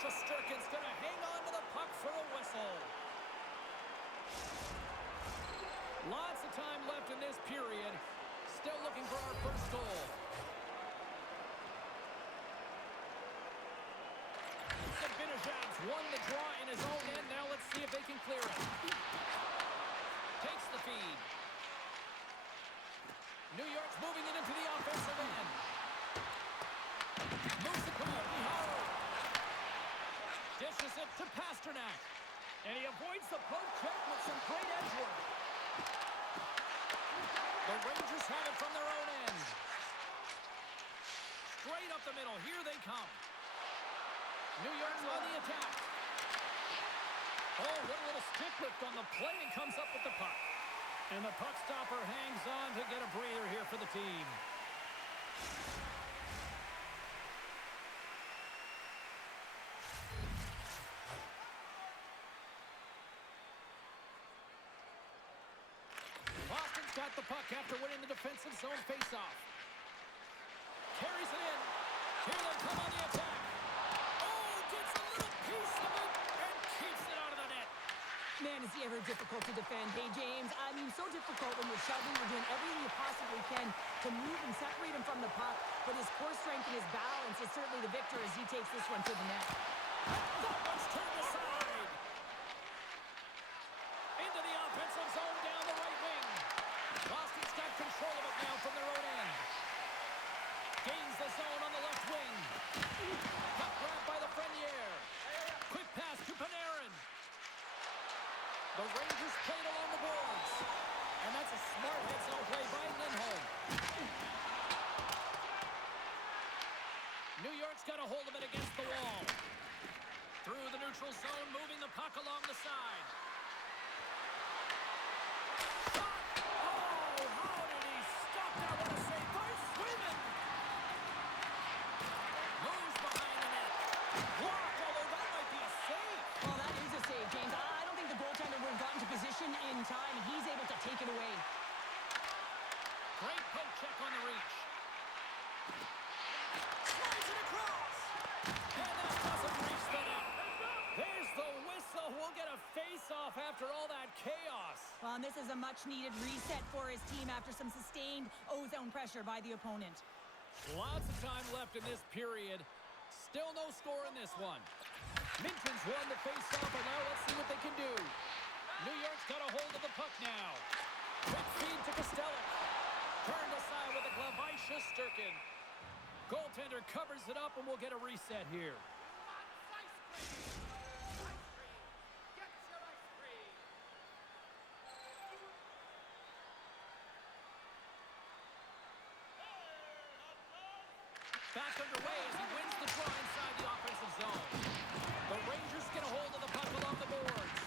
Shesterkin's going to hang on to the puck for a whistle. Lots of time left in this period. Still looking for our first goal. Zibanejad's won the draw in his own end. Now let's see if they can clear it. Takes the feed. New York's moving it into the offensive end. Moves it quick. Dishes it to Pasternak. And he avoids the poke check with some great edge work. The Rangers have it from their own end. Straight up the middle. Here they come. New York's on the attack. Oh, what a little stick lift on the play and comes up with the puck. And the puck stopper hangs on to get a breather here for the team. Boston's got the puck after winning the defensive zone faceoff. Carries it in. Here they come on the attack. Oh, gets a little piece of it and keeps it out of the net. Man, is he ever difficult to defend. Hey, James, I mean, so difficult when you're shoving, you're doing everything you possibly can to move and separate him from the puck, but his core strength and his balance is certainly the victor as he takes this one to the net. That one's turned aside. Into the offensive zone down the right wing. Boston's got control of it now from their own end. Gains the zone on the left wing. Puck grabbed by the Frenier. Quick pass to Panarin. The Rangers played along the boards. And that's a smart head zone play by Lindholm. New York's got a hold of it against the wall. Through the neutral zone, moving the puck along the side. Shot! Oh, how did he stop that? What a save by Swayman! Moves behind the net. Blocked, although that might be a save. Well, that is a save, James. I don't think the goaltender would have gotten to position in time. He's able to take it away. Great poke check on the reach. Slides it across. And that doesn't reach the net. There's the whistle. We'll get a face-off after all that chaos. Well, and this is a much-needed reset for his team after some sustained O-zone pressure by the opponent. Lots of time left in this period. Still no score in this one. Minton's won the face-off, and now let's see what they can do. New York's got a hold of the puck now. Quick feed to Costello. Turned aside with a glove by Shesterkin. Goaltender covers it up, and we'll get a reset here. Back underway as he wins the draw inside the offensive zone. The Rangers get a hold of the puck along the boards.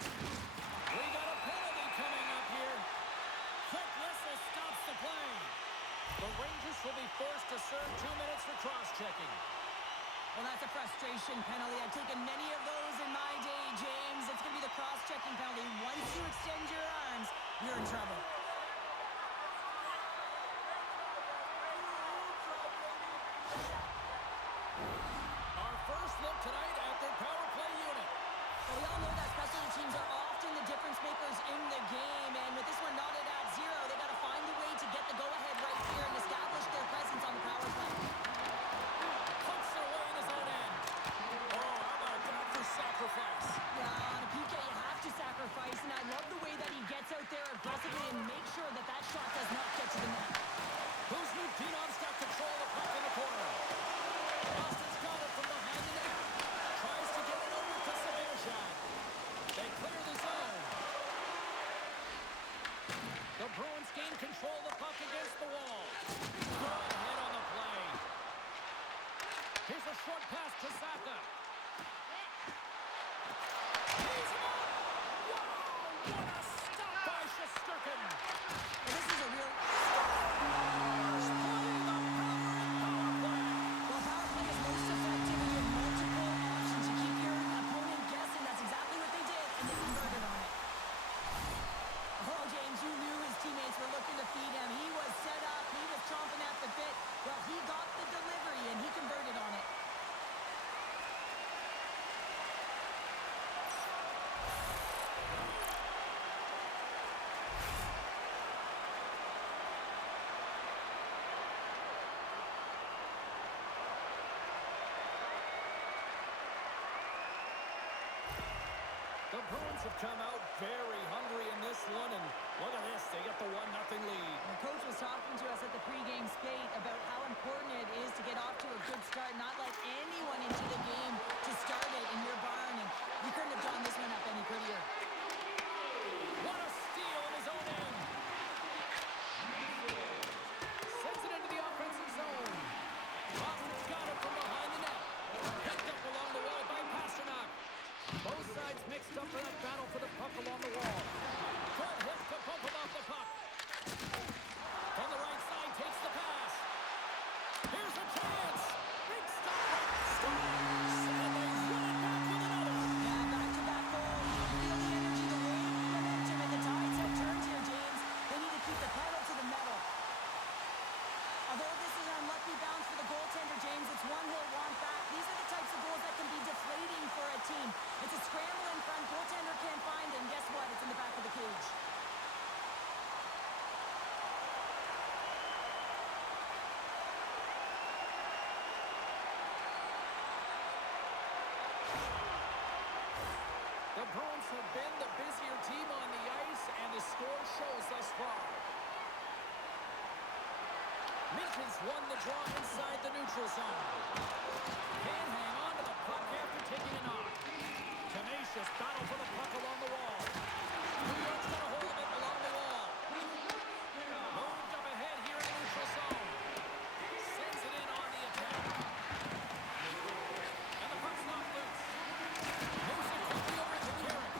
We got a penalty coming up here. Quick whistle stops the play. The Rangers will be forced to serve 2 minutes for cross-checking. Well, that's a frustration penalty. I've taken many of those in my day, James. It's going to be the cross-checking penalty. Once you extend your arms, you're in trouble. First look tonight at their power play unit. Well, we all know that special teams are often the difference makers in the game, and with this one knotted at 0, they got to find a way to get the go-ahead right here and establish their presence on the power play. Puts it away in his own end. Oh, how about that for sacrifice? Yeah, on a PK, you have to sacrifice, and I love the way that he gets out there aggressively and makes sure that that shot does not get to the net. Kuzmatinov's got control of the puck in the corner. Boston's got it from behind the net. Tries to get it over to Zibanejad. They clear the zone. The Bruins gain control of the puck against the wall. Good hit on the play. Here's a short pass to Saka. He's up! Wow! What a stop by Shesterkin! And this is a real... Looking to feed him. He was set up. He was chomping at the bit. Well, he got the delivery, and he converted on it. come out very hungry in this one, and look at this. They get the 1-0 lead. The coach was talking to us at the pregame skate about how important it is to get off to a good start, not let anyone into the game to start it in your barn, and we couldn't have drawn this one up any prettier. What a steal in his own end. Sends it into the offensive zone. Boston's got it from behind the net. Picked up along the wall by Pasternak. Both sides mixed up for that battle for the puck along the wall. Good hit to bump him off the puck. From the right side, takes the pass. Here's a chance. Big stop. Scores. And they win it back with another. Yeah, back-to-back goals. You can feel the energy, the wave, the momentum, and the tides have turned here, James. They need to keep the pedal to the metal. Although this is an unlucky bounce for the goaltender, James, it's one he'll want back. These are the types of goals that can be deflating for a team. It's a scramble in front, goaltender can't find it, and guess what? It's in the back of the cage. The Bruins have been the busier team on the ice, and the score shows thus far. Mitchell's won the draw inside the neutral zone. Can't hang on to the puck after taking a knock. Tenacious battle for the puck along the wall. New York's got a hold of it along the wall. Moved up ahead here in the neutral zone. Sends it in on the attack. And the puck's not loose. Moves it quickly over to Carrick.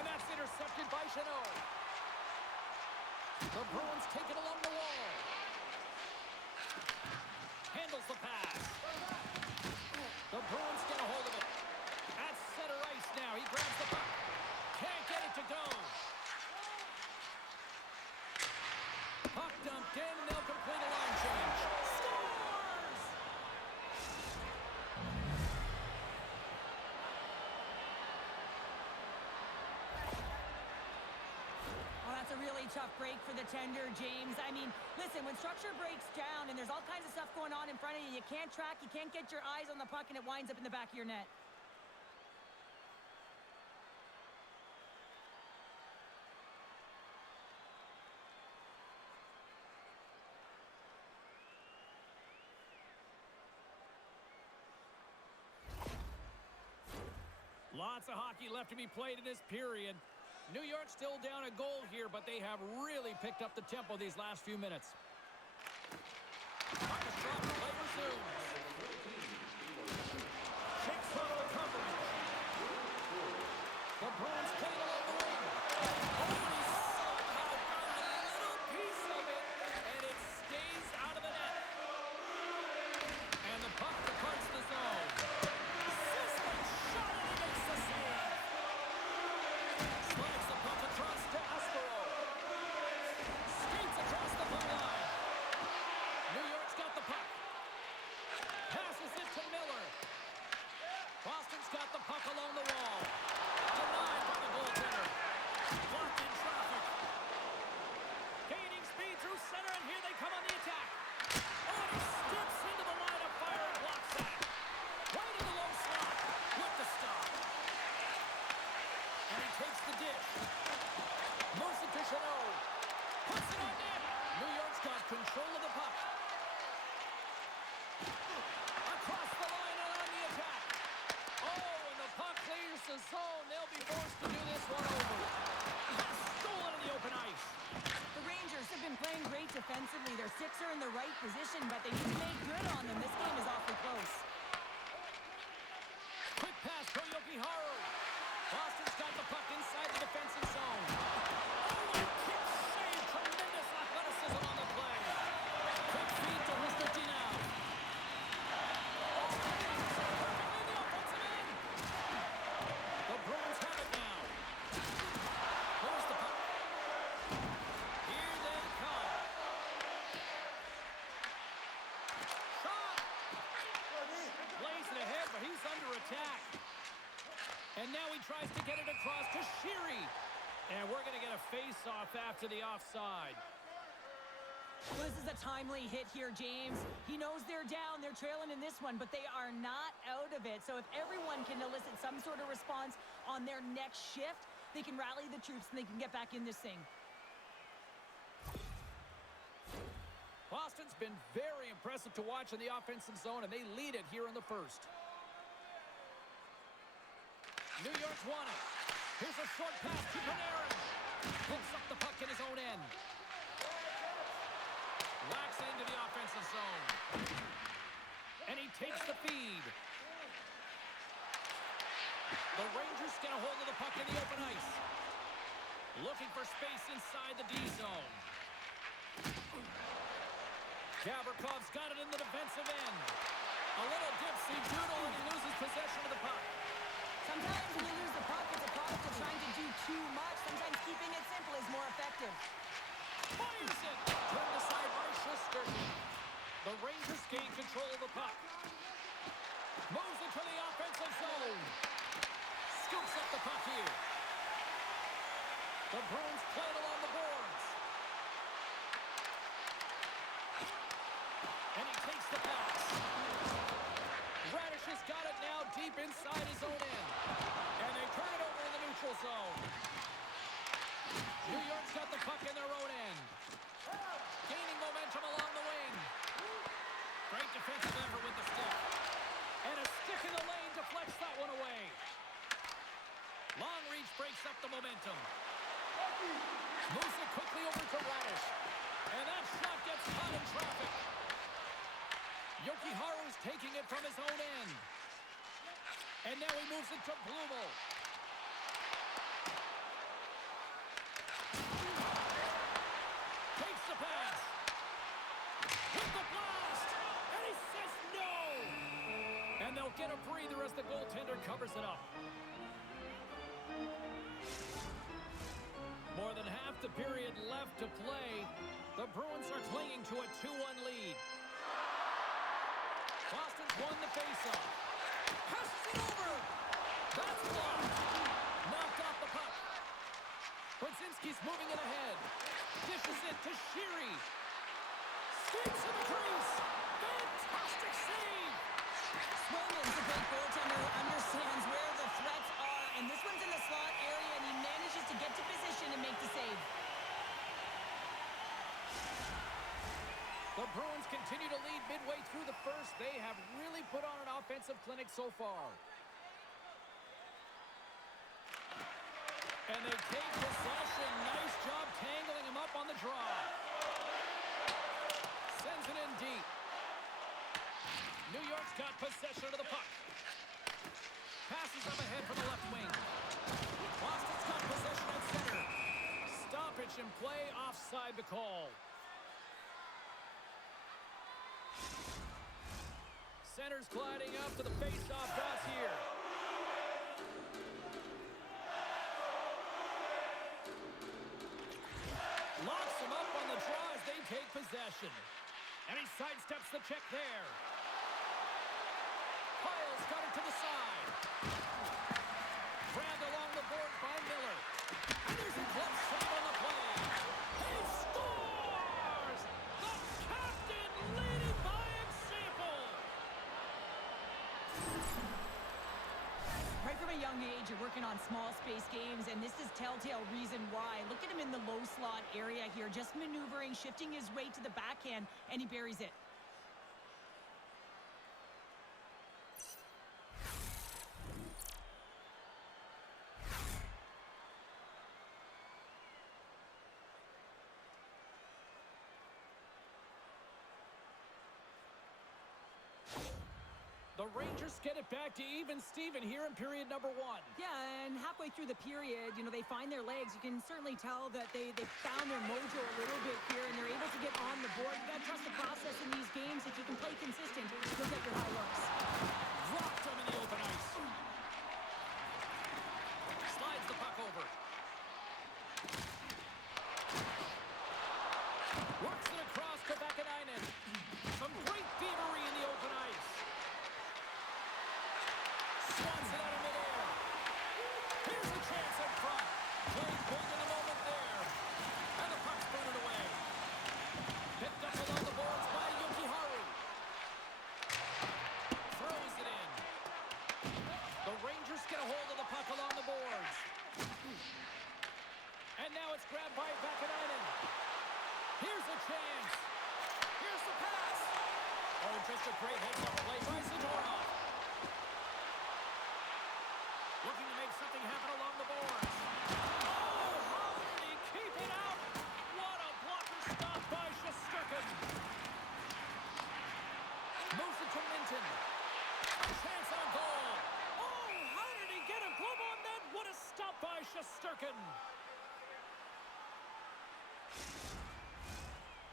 And that's intercepted by Chanot. The Bruins take it along the wall. Handles the pass. The Bruins get a hold of it. At center ice now. He grabs the puck. Can't get it to go. Puck dumped in, and they'll complete a line change. Scores! Well, that's a really tough break for the tender, James. I mean, listen, when structure breaks down and there's all kinds of stuff going on in front of you, you can't track, you can't get your eyes on the puck, and it winds up in the back of your net. Lots of hockey left to be played in this period. New York still down a goal here, but they have really picked up the tempo these last few minutes. Puck is dropped, play resumes. Shakes off the coverage. The Bruins play it along the wing. Oh, he somehow got a little piece of it, and it stays out of the net. And the puck departs the zone. Sisman shot it, he makes the save. Slides the puck across to Aspero. Skates across the blue line. New York's got the puck. Passes it to Miller. Boston's got the puck along the wall. Denied by the goaltender. Blocked in traffic. Gaining speed through center, and here they come on the attack. Oh, and he skips into the line of fire and blocks that. Right in the low slot with the stop. And he takes the dish. Moves it to Chanot. Puts it on net. New York's got control of the puck. Across the line and on the attack. Oh, and the puck clears the zone. They'll be forced to do this one over. Stolen in the open ice. The Rangers have been playing great defensively. Their six are in the right position, but they need to make good on them. This game is awfully close. Quick pass to Yoki-Haru. Boston's got the puck inside the defensive zone. Oh, a kick save. Tremendous athleticism on the play. Quick feed to Hristotinow. Oh, perfectly in the offensive end. The Bruins have it now. Where's the puck? Here they come. Shot. Plays it ahead, but he's under attack. And now he tries to get it across to Sheary. And we're going to get a face-off after the offside. Well, this is a timely hit here, James. He knows they're down, they're trailing in this one, but they are not out of it. So if everyone can elicit some sort of response on their next shift, they can rally the troops and they can get back in this thing. Boston's been very impressive to watch in the offensive zone, and they lead it here in the first. New York's won it. Here's a short pass to Panarin. Picks up the puck in his own end. Whacks it into the offensive zone. And he takes the feed. The Rangers get a hold of the puck in the open ice. Looking for space inside the D zone. Gavrikoff's got it in the defensive end. A little dipsy doodle, and he loses possession of the puck. Sometimes when you lose the puck, it's a product of trying to do too much. Sometimes keeping it simple is more effective. Fires it! Turned aside by Shesterkin. The Rangers gain control of the puck. Moves it to the offensive zone. Scoops up the puck here. The Bruins play it along the boards. And he takes the pass. Radish has got it now deep inside his own end. And they turn it over in the neutral zone. New York's got the puck in their own end. Gaining momentum along the wing. Great defensive effort with the stick. And a stick in the lane deflects that one away. Long reach breaks up the momentum. Moves it quickly over to Radish. And that shot gets caught in traffic. Jokiharju's taking it from his own end. And now he moves it to Blumel. Takes the pass. With the blast. And he says no. And they'll get a breather as the goaltender covers it up. More than half the period left to play. The Bruins are clinging to a 2-1 lead. Boston's won the faceoff. Passes it over. That's blocked. Knocked off the puck. Brzezinski's moving it ahead. Dishes it to Sheary. Skates in the crease. Fantastic save. Swayman's a great goaltender who understands where the threats are, and this one's in the slot area, and he manages to get to position and make the save. The Bruins continue to lead midway through the first. They have really put on an offensive clinic so far. And they take possession. Nice job tangling him up on the draw. Sends it in deep. New York's got possession of the puck. Passes up ahead from the left wing. Boston's got possession at center. Stoppage in play, offside the call. Center's gliding up to the face-off dot here. Locks him up on the draw as they take possession. And he sidesteps the check there. Pyle's got it to the side. Grabbed along the board by Miller. And there's a glove shot on the play. He scores! The captain leading by example. Right from a young age, you're working on small space games, and this is telltale reason why. Look at him in the low slot area here, just maneuvering, shifting his weight to the backhand, and he buries it. The Rangers get it back to even Steven here in period number 1. Yeah, and halfway through the period, they find their legs. You can certainly tell that they found their mojo a little bit here, and they're able to get on the board. You got to trust the process in these games. If you can play consistent, you'll get your high looks. Dropped him in the open ice. Slides the puck over. Works it across to Vakanainen. Some great thievery in the open ice. Swats it out of midair. Here's a chance in front. Played big in the moment there. And the puck's booted away. Picked up along the boards by Jokiharju. Throws it in. The Rangers get a hold of the puck along the boards. a chance. Here's the pass. Oh, just a great heads-up play by Zadorov. Looking to make something happen along the boards. Oh, how did he keep it out? What a blocker stop by Shesterkin. Moves it to Minton. A chance on goal. Oh, how did he get a glove on that? What a stop by Shesterkin.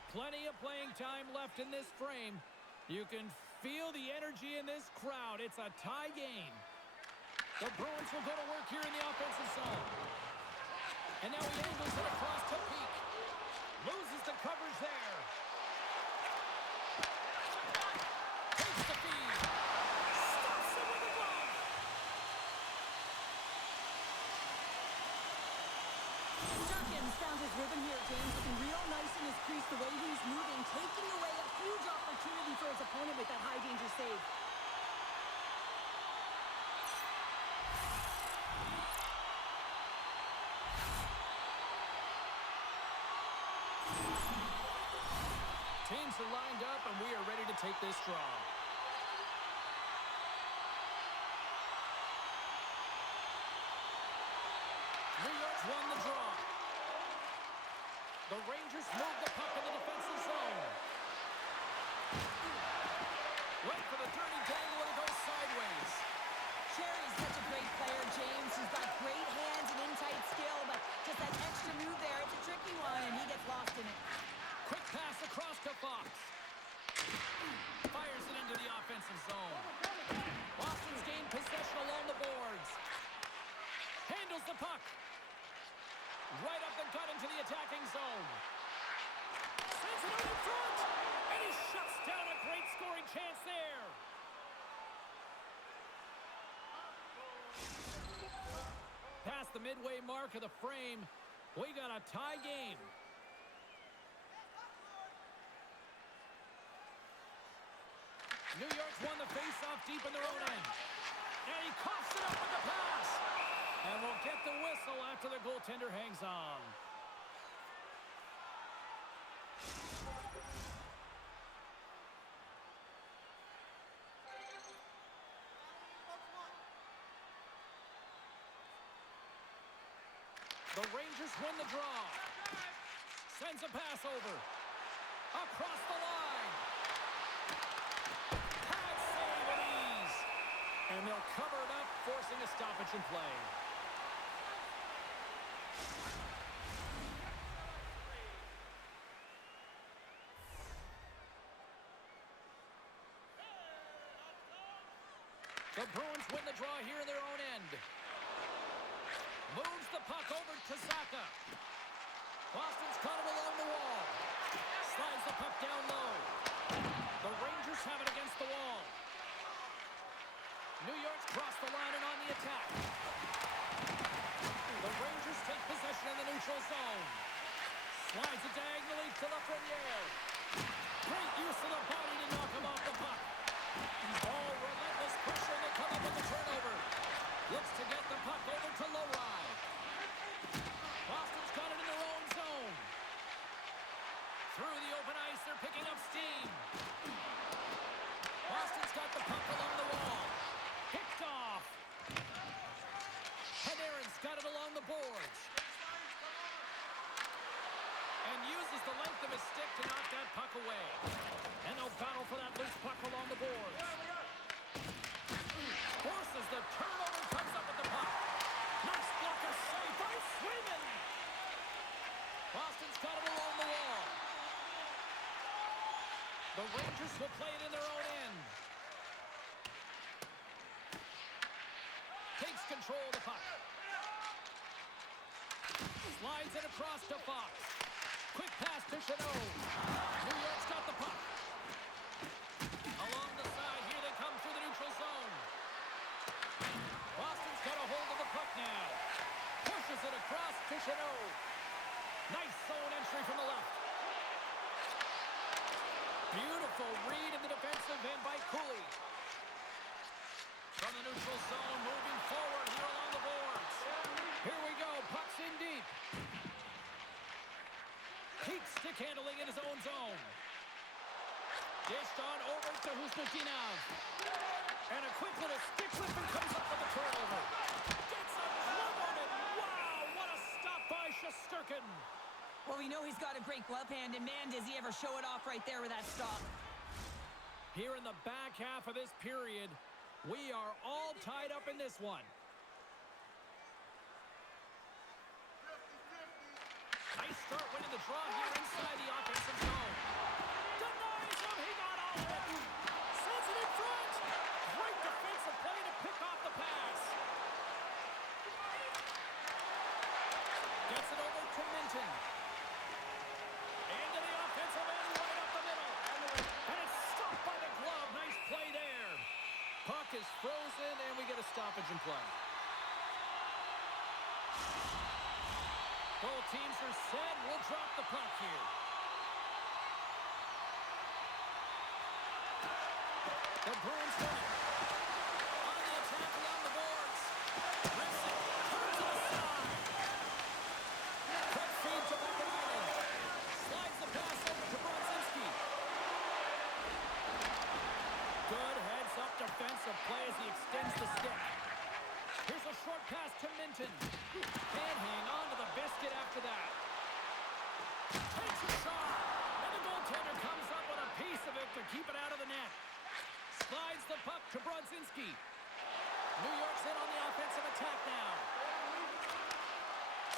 Plenty of playing time left in this frame. You can feel the energy in this crowd. It's a tie game. The Bruins will go to work here in the offensive zone. And now he angles it across to Peak. Loses the coverage there. Takes the feed. Stops it with a glove. Shesterkin's found his rhythm here, James. Looking real nice in his crease, the way he's moving, taking away a huge opportunity for his opponent with that high-danger save. Teams are lined up, and we are ready to take this draw. New York's won the draw. The Rangers move the puck in the defensive zone. Wait for the dirty dangle, and it goes sideways. Cherry's such a great player, James. He's got great hands and in-tight skill, but just that extra move there, it's a tricky one, and he gets lost in it. Quick pass across to Fox. Fires it into the offensive zone. Boston's gained possession along the boards. Handles the puck. Right up the gut into the attacking zone. Sends it out in front. And he shuts down a great scoring chance there. Past the midway mark of the frame, we got a tie game. New York's won the face-off deep in their own end. And he coughs it up with the pass. And we'll get the whistle after the goaltender hangs on. The Rangers win the draw. Sends a pass over. Across the line. Pad save at ease. And they'll cover it up, forcing a stoppage in play. The Bruins win the draw here in their own end. Moves the puck over to Zacha. Boston's caught it along the wall. Slides the puck down low. The Rangers have it against the wall. New York's crossed the line and on the attack. The Rangers take possession in the neutral zone. Slides it diagonally to Lafreniere. Great use of the body to knock him off the puck. All relentless pressure, and they come up with the turnover. Looks to get the puck over to Lowry. Boston's got it in their own zone. Through the open ice, they're picking up steam. Boston's got the puck along the wall. Picked off. Panarin's got it along the boards. And uses the length of his stick to knock that puck away. And they'll battle for that loose puck along the boards. Forces the turnover, comes up with the puck. Nice blocker save by Swayman. Boston's got it along the wall. The Rangers will play it in their own end. Takes control of the puck. Slides it across to Fox. Quick pass to Chanot. New York's got the puck. Along the side, here they come through the neutral zone. Boston's got a hold of the puck now. Pushes it across to Chanot. Nice zone entry from the left. Beautiful read in the defensive end by Cooley. From the neutral zone, moving forward here along the boards. Here we go, puck's in deep. Keeps stick handling in his own zone. Dished on over to Husnutinov. And a quick little stick flip and comes up with a turnover. Gets a glove on it. Wow, what a stop by Shesterkin. Well, we know he's got a great glove hand, and man, does he ever show it off right there with that stop. Here in the back half of this period, we are all tied up in this one. Nice start winning the draw here inside the offensive zone. Denies him. He got all of it. Sends it in front. Great defensive play to pick off the pass. Gets it over to Minton. Into the offensive end right up the middle. And it's stopped by the glove. Nice play there. Puck is frozen, and we get a stoppage in play. Both teams are set. We'll drop the puck here. The Bruins win it. On the attack along the boards. Rips it. Turns it aside. Quick feed to Vakanainen. Slides the pass over to Brodzinski. Good heads-up defensive play as he extends the stick. Here's a short pass to Minton. Can't hang on to the biscuit after that. Takes a shot. And the goaltender comes up with a piece of it to keep it out of the net. Slides the puck to Brodzinski. New York's in on the offensive attack now.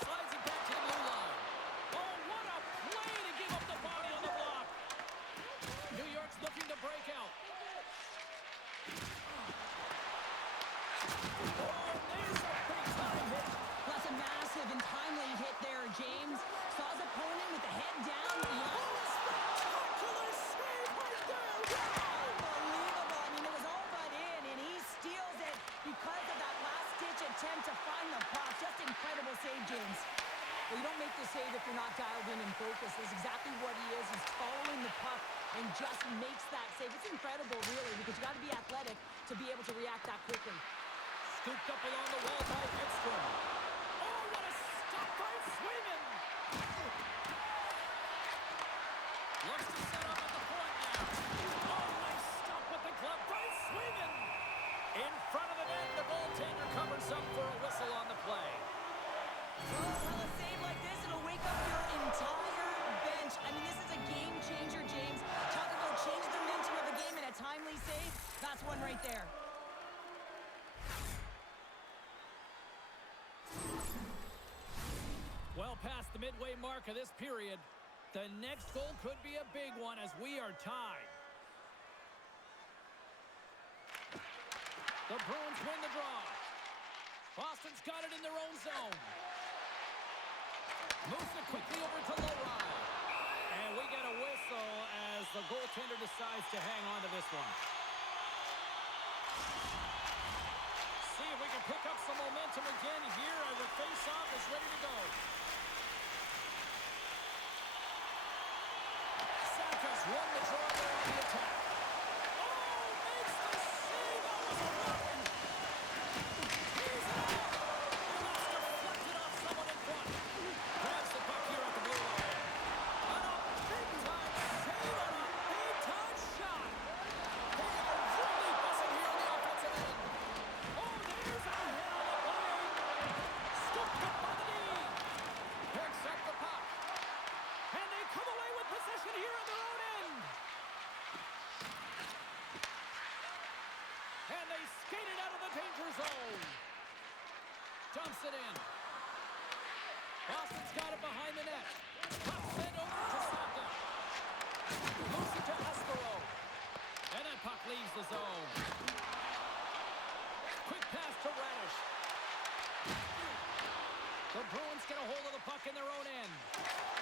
Slides it back to the blue line. Oh, what a play to give up the body on the block. New York's looking to break out. Oh, there's a big-time hit. Plus a massive and timely hit there, James. Saw his opponent with the head down. Spectacular save right there. Unbelievable. I mean, it was all but in, and he steals it because of that last-ditch attempt to find the puck. Just incredible save, James. Well, you don't make the save if you're not dialed in and focused. That's exactly what he is. He's following the puck and just makes that save. It's incredible, really, because you got to be athletic to be able to react that quickly. Scooped up along the wall by Edstrom. Oh, what a stop by Swayman. Looks to set up at the point now. Oh, nice stop with the glove by Swayman. In front of the net, the goaltender covers up for a whistle on the play. Oh, well, a save like this, it'll wake up your entire bench. I mean, this is a game changer, James. Talk about change the momentum of a game in a timely save. That's one right there. Well past the midway mark of this period, the next goal could be a big one as we are tied. The Bruins win the draw. Boston's got it in their own zone. Moves it quickly over to Lowry. And we get a whistle as the goaltender decides to hang on to this one. See if we can pick up some momentum again here as the face-off is ready to go. Saka's won the draw there on the attack. Oh, makes the save. That was a weapon. Tees it up. And that's deflected off someone in front. Grabs the puck here at the blue line. And a big-time save on a big-time shot. They are really buzzing here on the offensive end. Oh, there's a hit on the play. Scooped up by the knee. Picks up the puck. And they come away with possession here on their own end. And they skate it out of the danger zone. Dumps it in. Boston's got it behind the net. Puck sent over to Saka. Moves it to Espero. And that puck leaves the zone. Quick pass to Radish. The Bruins get a hold of the puck in their own end.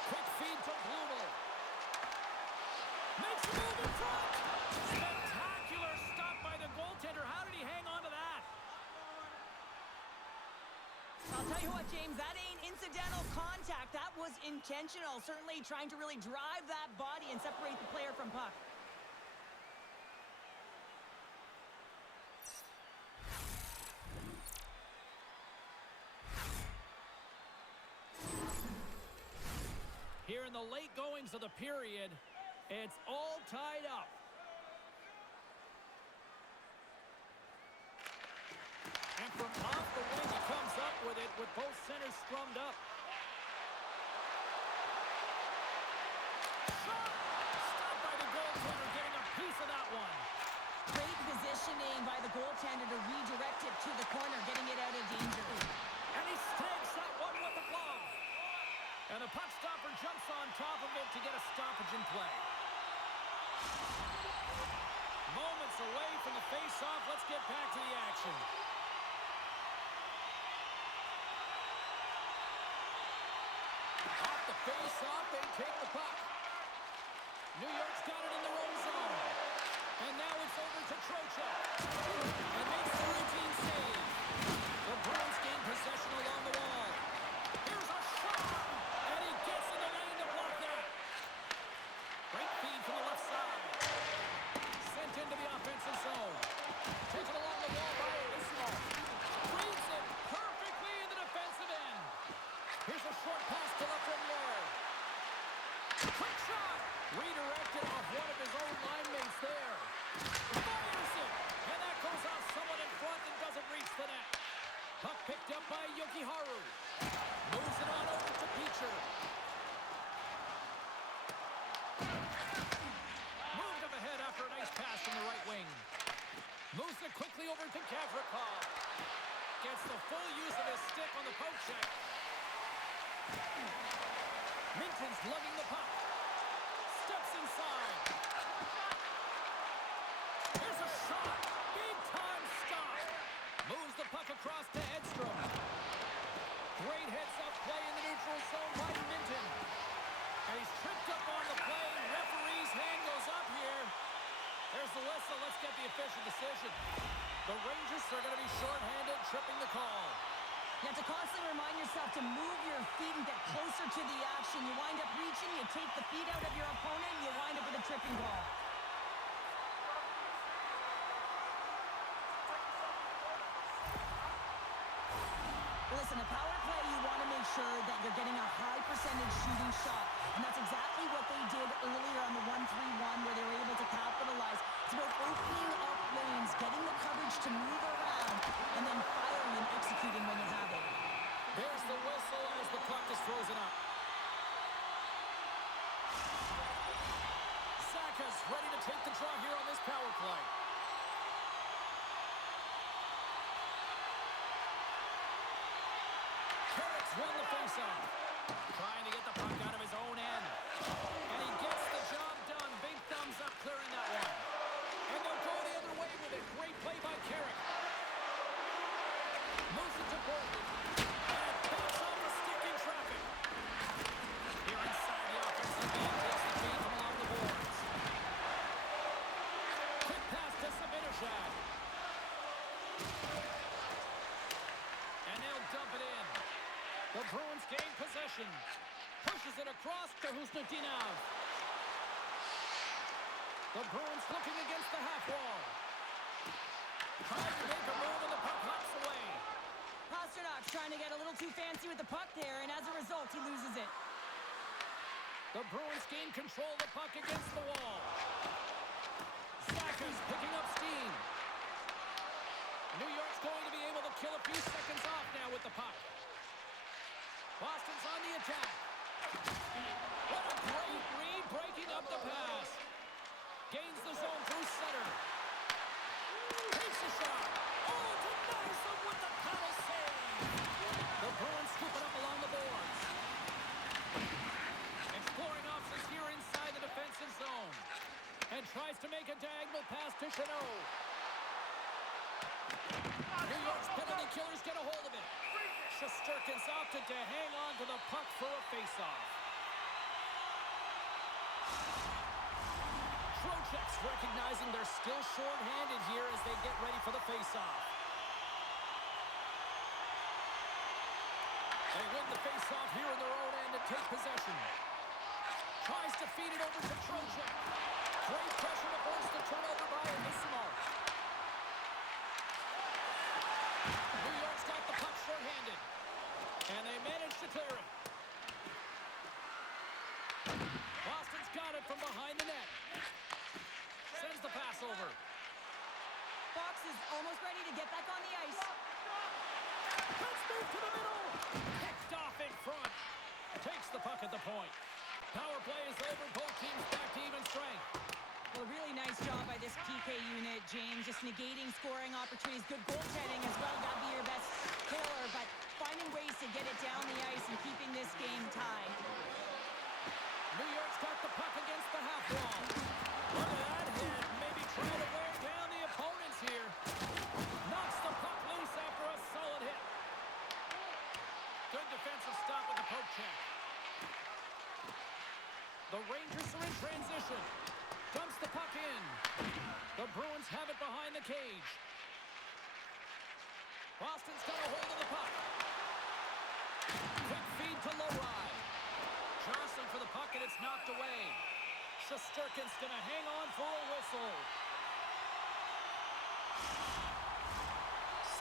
Quick feed to Blumel. Makes a move in front. Spectacular stop by the goaltender. How did he hang on to that? I'll tell you what, James, that ain't incidental contact. That was intentional. Certainly trying to really drive that body and separate the player from puck. Here Here in the late goings of the period, it's all tied up. And from off the wing, he comes up with it with both centers strummed up. Shot! Stopped by the goaltender, getting a piece of that one. Great positioning by the goaltender to redirect it to the corner, getting it out of danger. And he snags that one with the glove. And the puck stopper jumps on top of it to get a stoppage in play. Moments away from the face-off. Let's get back to the action. Off the face-off, they take the puck. New York's got it in their own zone. And now it's over to Trocheck. And makes the routine save. The Bruins gain possession along the wall. Here's a shot! And he gets in the lane to block that. Great feed from the left side. Sent into the offensive zone. Taken along the wall by Ismail. Reads it perfectly in the defensive end. Here's a short pass to Lafreniere. Quick shot! Redirected off one of his own line mates there. Fires it! And that goes off someone in front and doesn't reach the net. Puck picked up by Yokiharu. Moves it on over to Peacher. Moved up ahead after a nice pass from the right wing. Moves it quickly over to Gavrikov. Gets the full use of his stick on the poke check. Minton's lugging the puck. Steps inside. Here's a shot. Big time stop. Moves the puck across to Edstrom. Great heads-up play in the neutral zone by Minton. And he's tripped up on the play. Referee's hand goes up here. There's the whistle. Let's get the official decision. The Rangers are going to be shorthanded, tripping the call. You have to constantly remind yourself to move your feet and get closer to the action. You wind up reaching, you take the feet out of your opponent, and you wind up with a tripping ball. Listen, a power play, you want to make sure that you're getting a high percentage shooting shot. And that's exactly what they did earlier on the 1-3-1 where they were able to capitalize. It's about opening up lanes, getting the coverage to move around, and then firing and executing when you have it. There's the whistle as the puck is frozen up. Saka's ready to take the draw here on this power play. Carrick's won the faceoff. Trying to get the puck out of his own end. And he gets the job done. Big thumbs up clearing that one. And they'll go the other way with it. Great play by Carrick. Moves it to Portland. And it backs off a stick in traffic. Here inside the offensive end. Takes the feed from along the boards. Quick pass to Sabinishad. And they'll dump it in. The Bruins gain possession. Pushes it across to Husnudinov. The Bruins looking against the half wall. Tries to make a move and the puck hops away. Pasternak's trying to get a little too fancy with the puck there, and as a result, he loses it. The Bruins gain control of the puck against the wall. Saka's picking up steam. New York's going to be able to kill a few seconds off now with the puck. Boston's on the attack. What a great read, breaking up the pass. Gains the zone through center. Takes a shot. Oh, denies him with the paddle save. The Bruins scoop it up along the boards. Exploring options here inside the defensive zone. And tries to make a diagonal pass to Chanot. New York's penalty killers get a hold of it. Shesterkin's opted to hang on to the puck for a face-off. Trocheck's recognizing they're still short-handed here as they get ready for the face-off. They win the face-off here in their own end and take possession. Tries to feed it over to Trocheck. Great pressure to force the turnover by Ismail. New York's got the puck short-handed. And they manage to clear it. Boston's got it from behind the net. Sends the pass over. Fox is almost ready to get back on the ice. Let's move to the middle. Picked off in front. Takes the puck at the point. Power play is over. Both teams back to even strength. Well, a really nice job by this PK unit, James. Just negating scoring opportunities. Good goaltending as well. Got to be your best killer, but finding ways to get it down the ice and keeping this game tied. New York's got the puck against the half wall. Look at that hit. Maybe try to wear down the opponents here. Knocks the puck loose after a solid hit. Good defensive stop with the poke check. The Rangers are in transition. Dumps the puck in. The Bruins have it behind the cage. Boston's got a hold of the puck. Quick feed to Lowry. Jostling for the puck, and it's knocked away. Shesterkin's going to hang on for a whistle.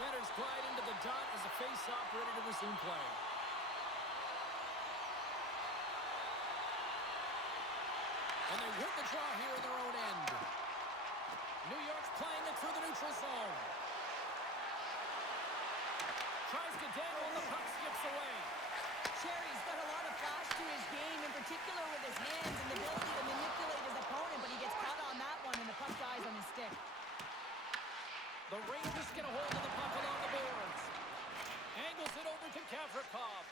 Centers glide into the dot as a face-off ready to resume play. And they win the draw here in their own end. New York's playing it through the neutral zone. Tries to dangle, and the puck skips away. Cherry's got a lot of flash to his game, in particular with his hands and the ability to manipulate his opponent, but he gets caught on that one, and the puck dies on his stick. The Rangers get a hold of the puck along the boards. Angles it over to Gavrikov.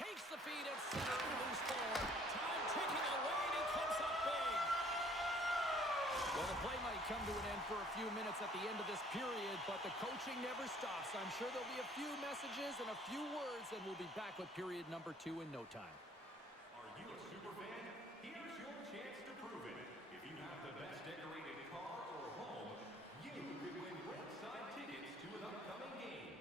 Takes the feed at center and loose forward. Time ticking away, and he comes up big. Well, the play might come to an end for a few minutes at the end of this period, but the coaching never stops. I'm sure there'll be a few messages and a few words, and we'll be back with period number 2 in no time. Are you a super fan? Here's your chance to prove it. If you have the best decorated car or home, you could win roadside tickets to an upcoming game.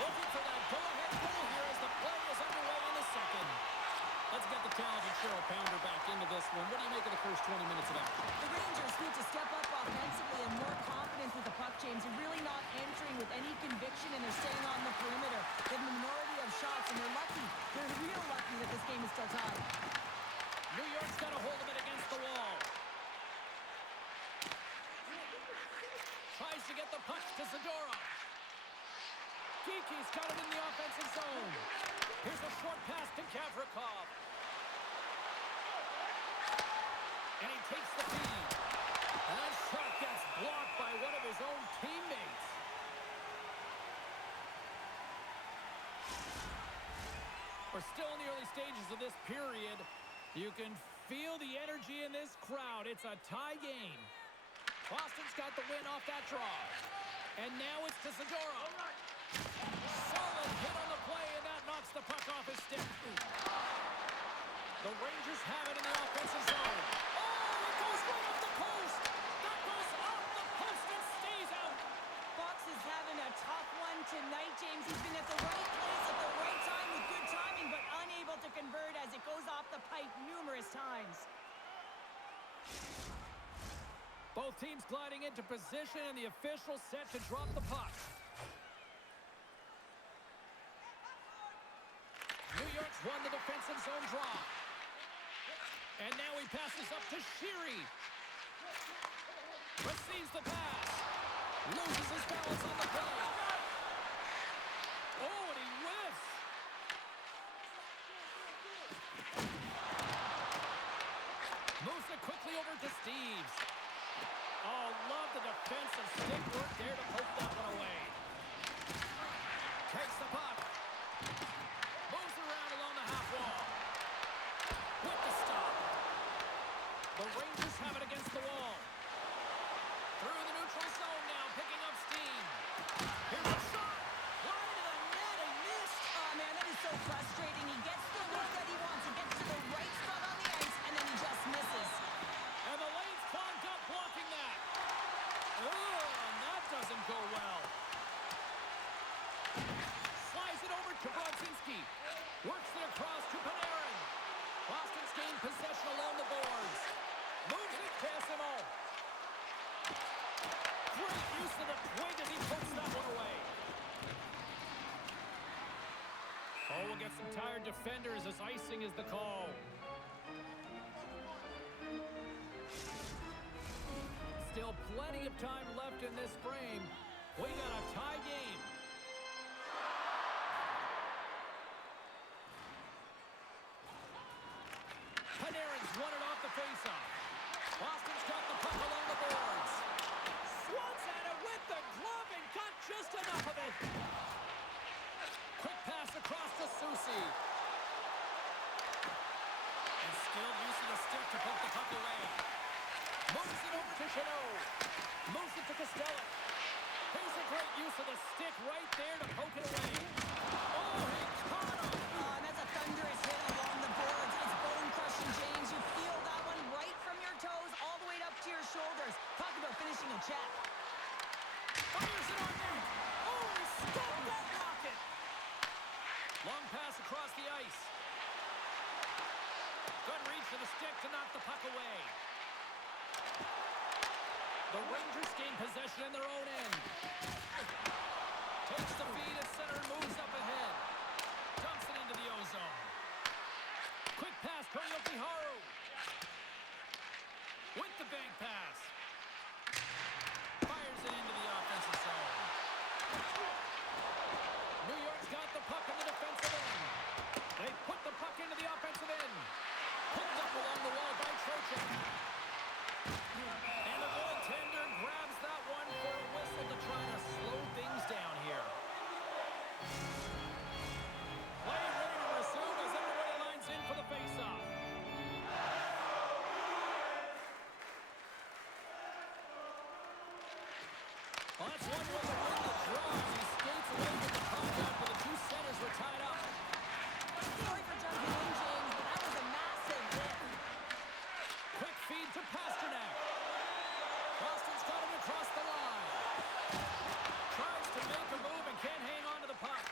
Looking for that go-ahead goal here as the play is underway in the second. Let's get the talented Cheryl Pounder back into this one. What do you make of the first 20 minutes of action? The Rangers need to step up offensively and more confidence with the puck, James. They're really not entering with any conviction, and they're staying on the perimeter. They have a minority of shots, and they're lucky. They're real lucky that this game is still tied. New York's got a hold of it against the wall. Tries to get the puck to Zadorov. Geeky's got it in the offensive zone. Here's a short pass to Gavrikov. And he takes the feed. And that shot gets blocked by one of his own teammates. We're still in the early stages of this period. You can feel the energy in this crowd. It's a tie game. Boston's got the win off that draw. And now it's to Zadorov. Solid hit on the play, and that knocks the puck off his stick. The Rangers have it in the offensive zone. Oh, it goes right off the post. That goes off the post and stays out. Fox is having a tough one tonight, James. He's been at the right place at the right time with good timing, but unable to convert as it goes off the pipe numerous times. Both teams gliding into position, and the official set to drop the puck. New York's won the defensive zone draw. And now he passes up to Sheary. Receives the pass. Loses his balance on the play. Oh, and he whiffs. Moves it quickly over to Steves. Oh, love the defensive stick work there to poke that one away. Takes the puck. Moves around along the half wall. With the stop. The Rangers have it against the wall. Through the neutral zone now, picking up steam. Here's a shot. Wide of the net, he missed. Oh, man, that is so frustrating. He gets the look that he wants. He gets to the right spot on the ice, and then he just misses. And the lane's clogged up blocking that. Oh, and that doesn't go well. Slides it over to Brodzinski. Works it across to Panarin. Boston's gained possession along the boards. Moves it past them all. Great use of the point as he pokes that one away. Oh, we'll get some tired defenders as icing is the call. Still plenty of time left in this frame. We got a tie game. Panarin's won it off the faceoff. Boston's got the puck along the boards. Swats at it with the glove and got just enough of it. Quick pass across to Soucy. And skilled use of the stick to poke the puck away. Moves it over to Chanot. Moves it to Costello. Here's a great use of the stick right there to poke it away. Oh, he caught him. And that's a thunderous hit along the boards. It's bone-crushing, James. You feel that one right from your toes all the way up to your shoulders. Talk about finishing a check. Fires it on net. Oh, he stopped that rocket. Long pass across the ice. Good reach for the stick to knock the puck away. The Rangers gain possession in their own end. Takes the feed at center and moves up ahead. Dumps it into the ozone. Quick pass, Koyoki Haru. With the bank pass. Fires it into the offensive zone. New York's got the puck in the defensive end. They put the puck into the offensive end. Picked up along the wall by Trocheck. And the goaltender grabs that one for a whistle to try to slow things down here. Play ready to resume as everybody lines in for the faceoff. Well, that's one way to win the draw as he skates away from the puck after the two centers were tied up. Sorry for jumping in, James, but that was a massive hit. Quick feed to Pasternak. Boston's got him across the line. Tries to make a move and can't hang on to the puck.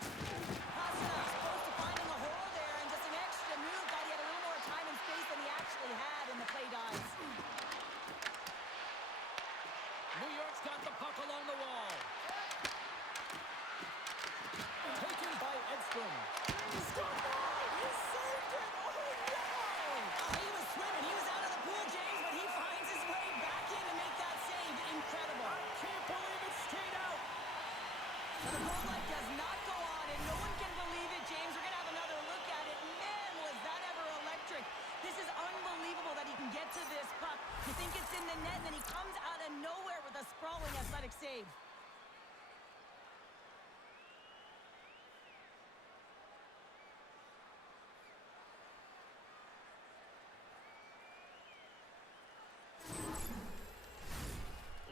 Now, the goal line does not go on, and no one can believe it, James. We're going to have another look at it. Man, was that ever electric. This is unbelievable that he can get to this puck. You think it's in the net, and then he comes out of nowhere with a sprawling athletic save.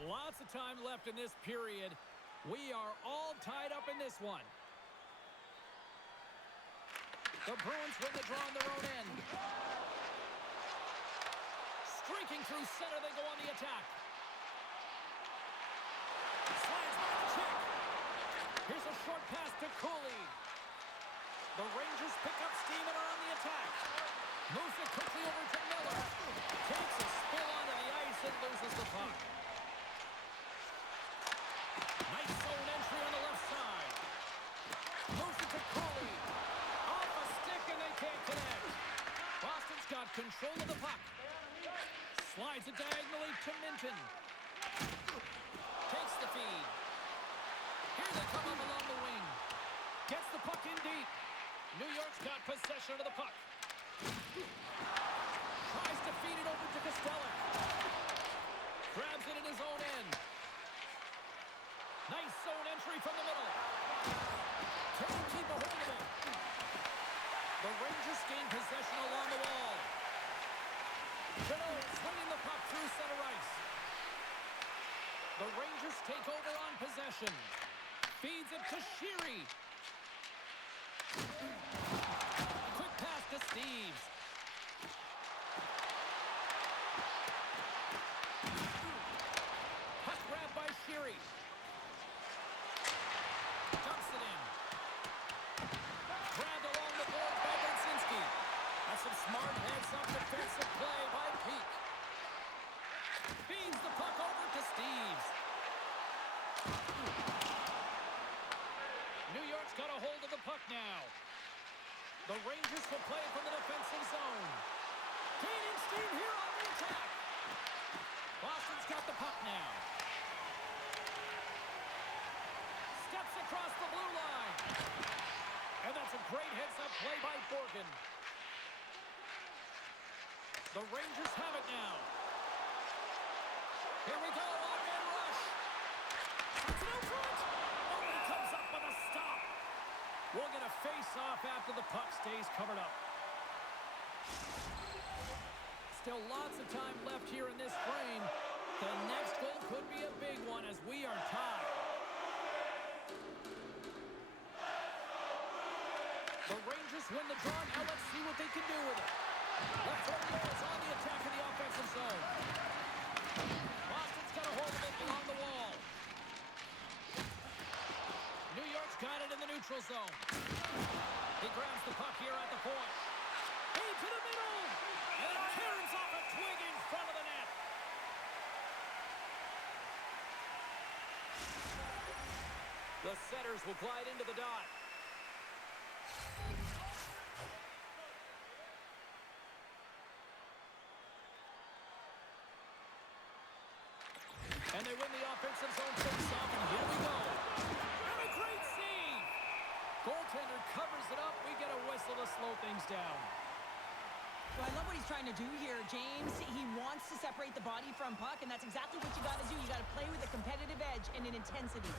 Lots of time left in this period. We are all tied up in this one. The Bruins win the draw on their own end. Streaking through center, they go on the attack. Slides by the check. Here's a short pass to Cooley. The Rangers pick up steam and are on the attack. Moves it quickly over to Miller. Takes a spill onto the ice and loses the puck. Nice zone entry on the left side. Moves it to Cooley. Off a stick and they can't connect. Boston's got control of the puck. Slides it diagonally to Minton. Takes the feed. Here they come up along the wing. Gets the puck in deep. New York's got possession of the puck. Tries to feed it over to Costello. Grabs it in his own end. Nice zone entry from the middle. Can't keep a hold of it. The Rangers gain possession along the wall. Janot swinging the puck through center ice. The Rangers take over on possession. Feeds it to Sheary. Quick pass to Steves. Puck grab by Sheary. Dumps it in. Grabbed along the board by Bensinski. That's some smart heads-up defensive play by Peak. Feeds the puck over to Steves. New York's got a hold of the puck now. The Rangers will play from the defensive zone. Gaining steam here on the attack. Boston's got the puck now. Steps across the blue line. And that's a great heads-up play by Borgen. The Rangers have it now. Here we go, one-man rush. Puts it out front. Oh, he comes up with a stop. We'll get a face-off after the puck stays covered up. Still lots of time left here in this frame. The next goal could be a big one as we are tied. The Rangers win the draw. Now let's see what they can do with it. Left foot is on the attack in the offensive zone. Boston's got a hold of it along the wall. New York's got it in the neutral zone. He grabs the puck here at the point. Into the middle. And it turns off a twig in front of the net. The setters will glide into the dot. And they win the offensive zone face-off, and here we go. And a great save. Goaltender covers it up. We get a whistle to slow things down. Well, I love what he's trying to do here, James. He wants to separate the body from puck, and that's exactly what you got to do. You got to play with a competitive edge and an intensity.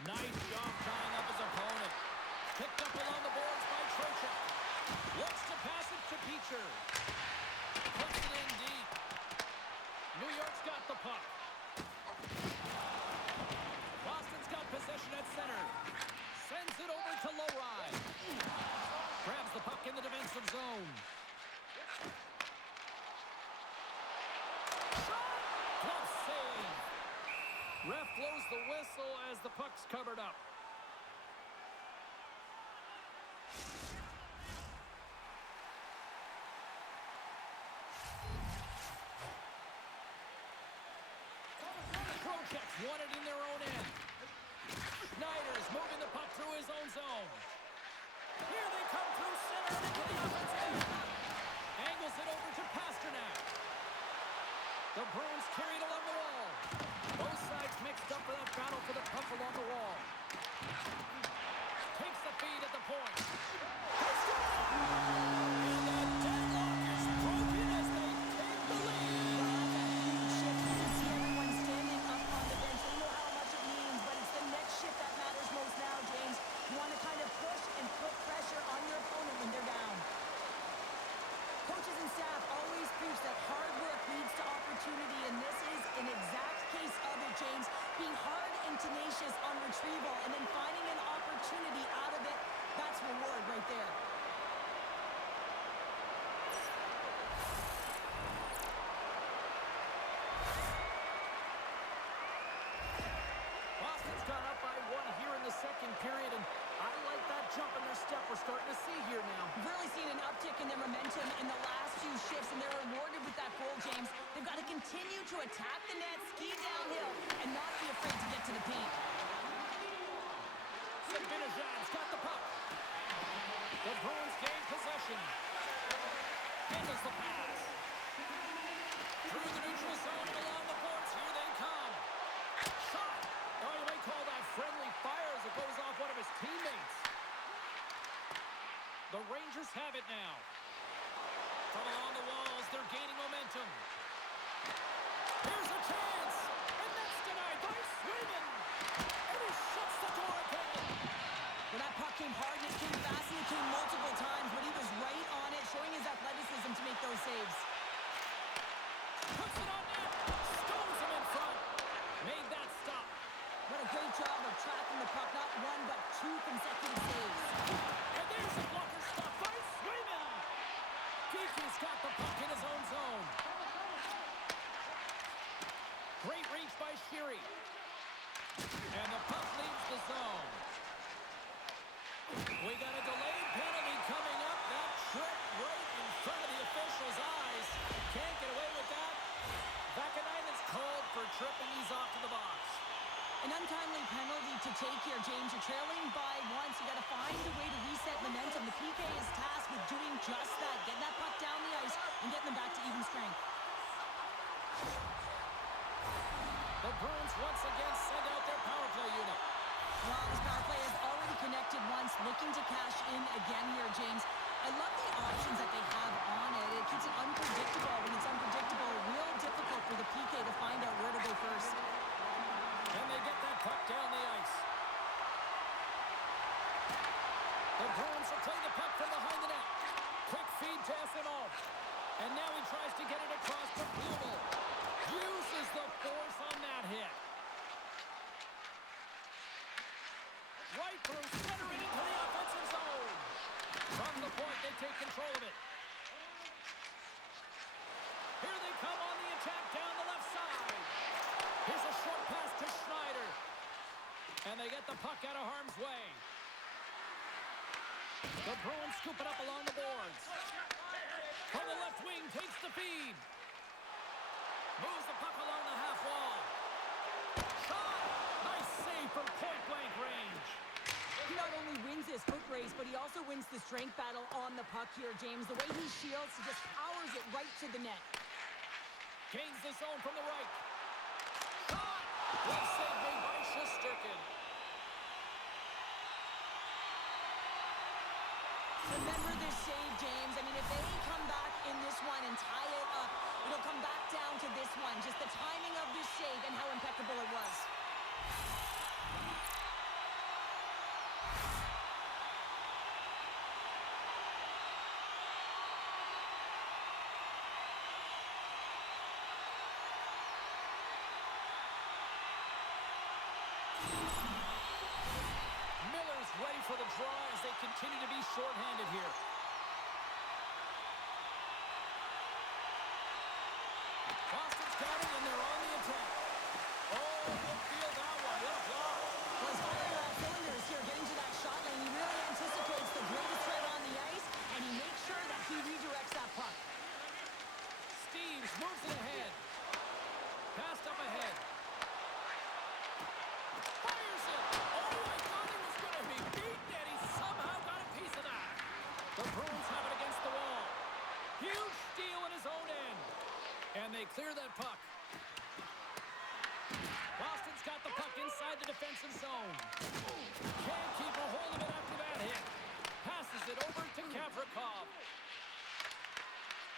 Nice job tying up his opponent. Picked up along the boards by Trocheck. Looks to pass it to Beecher. Puts it in deep. New York's got the puck. Boston's got possession at center. Sends it over to Lowry. Grabs the puck in the defensive zone. Shot! Glove save. Ref blows the whistle as the puck's covered up. Trocheck's won it in their own end. Schneider's moving the puck through his own zone. pep in their step we're starting to see here now. We've really seen an uptick in their momentum in the last few shifts, and they're rewarded with that goal, James. They've got to continue to attack the net, ski downhill, and not be afraid to get to the paint. Zibanejad's got the puck. The Bruins gain possession. Handles the pass. Through the neutral zone and along the boards. Here they come. Shot. Oh, you may call that friendly fire as it goes off one of his teammates. The Rangers have it now. From along the walls, they're gaining momentum. Here's a chance. And that's denied by Sweden. And he shuts the door again. Well, that puck came hard, and it came fast, and it came multiple times, but he was right on it, showing his athleticism to make those saves. Puts it on net. Stones him in front. Made that stop. What a great job of tracking the puck, not one, but two consecutive saves. And there's a blocker stop by Sweden. Kiki's got the puck in his own zone. Great reach by Sheary. And the puck leaves the zone. We got a delayed penalty coming up. That trip right in front of the official's eyes. Can't get away with that. Vakanainen's called for tripping. He's off to the box. An untimely penalty to take here, James. You're trailing by once. You got to find a way to reset momentum. The PK is tasked with doing just that. Getting that puck down the ice and getting them back to even strength. The Bruins once again send out their power play unit. Well, this power play has already connected once, looking to cash in again here, James. I love the options that they have on it. It keeps it unpredictable. When it's unpredictable, real difficult for the PK to find out where to go first. And they get that puck down the ice. The Bruins will play the puck from behind the net. Quick feed to Efimov. And now he tries to get it across to Blumel. Uses the force on that hit. Right through center and into the offensive zone. From the point, they take control of it. Here they come on the attack down the left side. Here's a short pass to Schneider. And they get the puck out of harm's way. The Bruins scoop it up along the boards. From the left wing, takes the feed. Moves the puck along the half wall. Shot! Nice save from point-blank range. He not only wins his foot race, but he also wins the strength battle on the puck here, James. The way he shields, he just powers it right to the net. Gains the zone from the right. Shot! Good save made by Shesterkin. Remember this save, James. I mean, if they come back in this one and tie it up, it'll come back down to this one. Just the timing of this save and how impeccable it was. Miller's ready for the draw as they continue to be shorthanded here. Boston's got it, and they're on the attack. Oh, look, feel that one. What a block. Was firing all cylinders here, getting to that shot lane. He really anticipates the greatest threat on the ice, and he makes sure that he redirects that puck. Steves moves it ahead. Passed up ahead. Fires it. Oh, I thought he was going to be beaten, and he somehow got a piece of that. The Bruins have it against the wall. Huge steal in his own end. And they clear that puck. Boston's got the puck inside the defensive zone. Can't keep a hold of it after that hit. Passes it over to Gavrikov.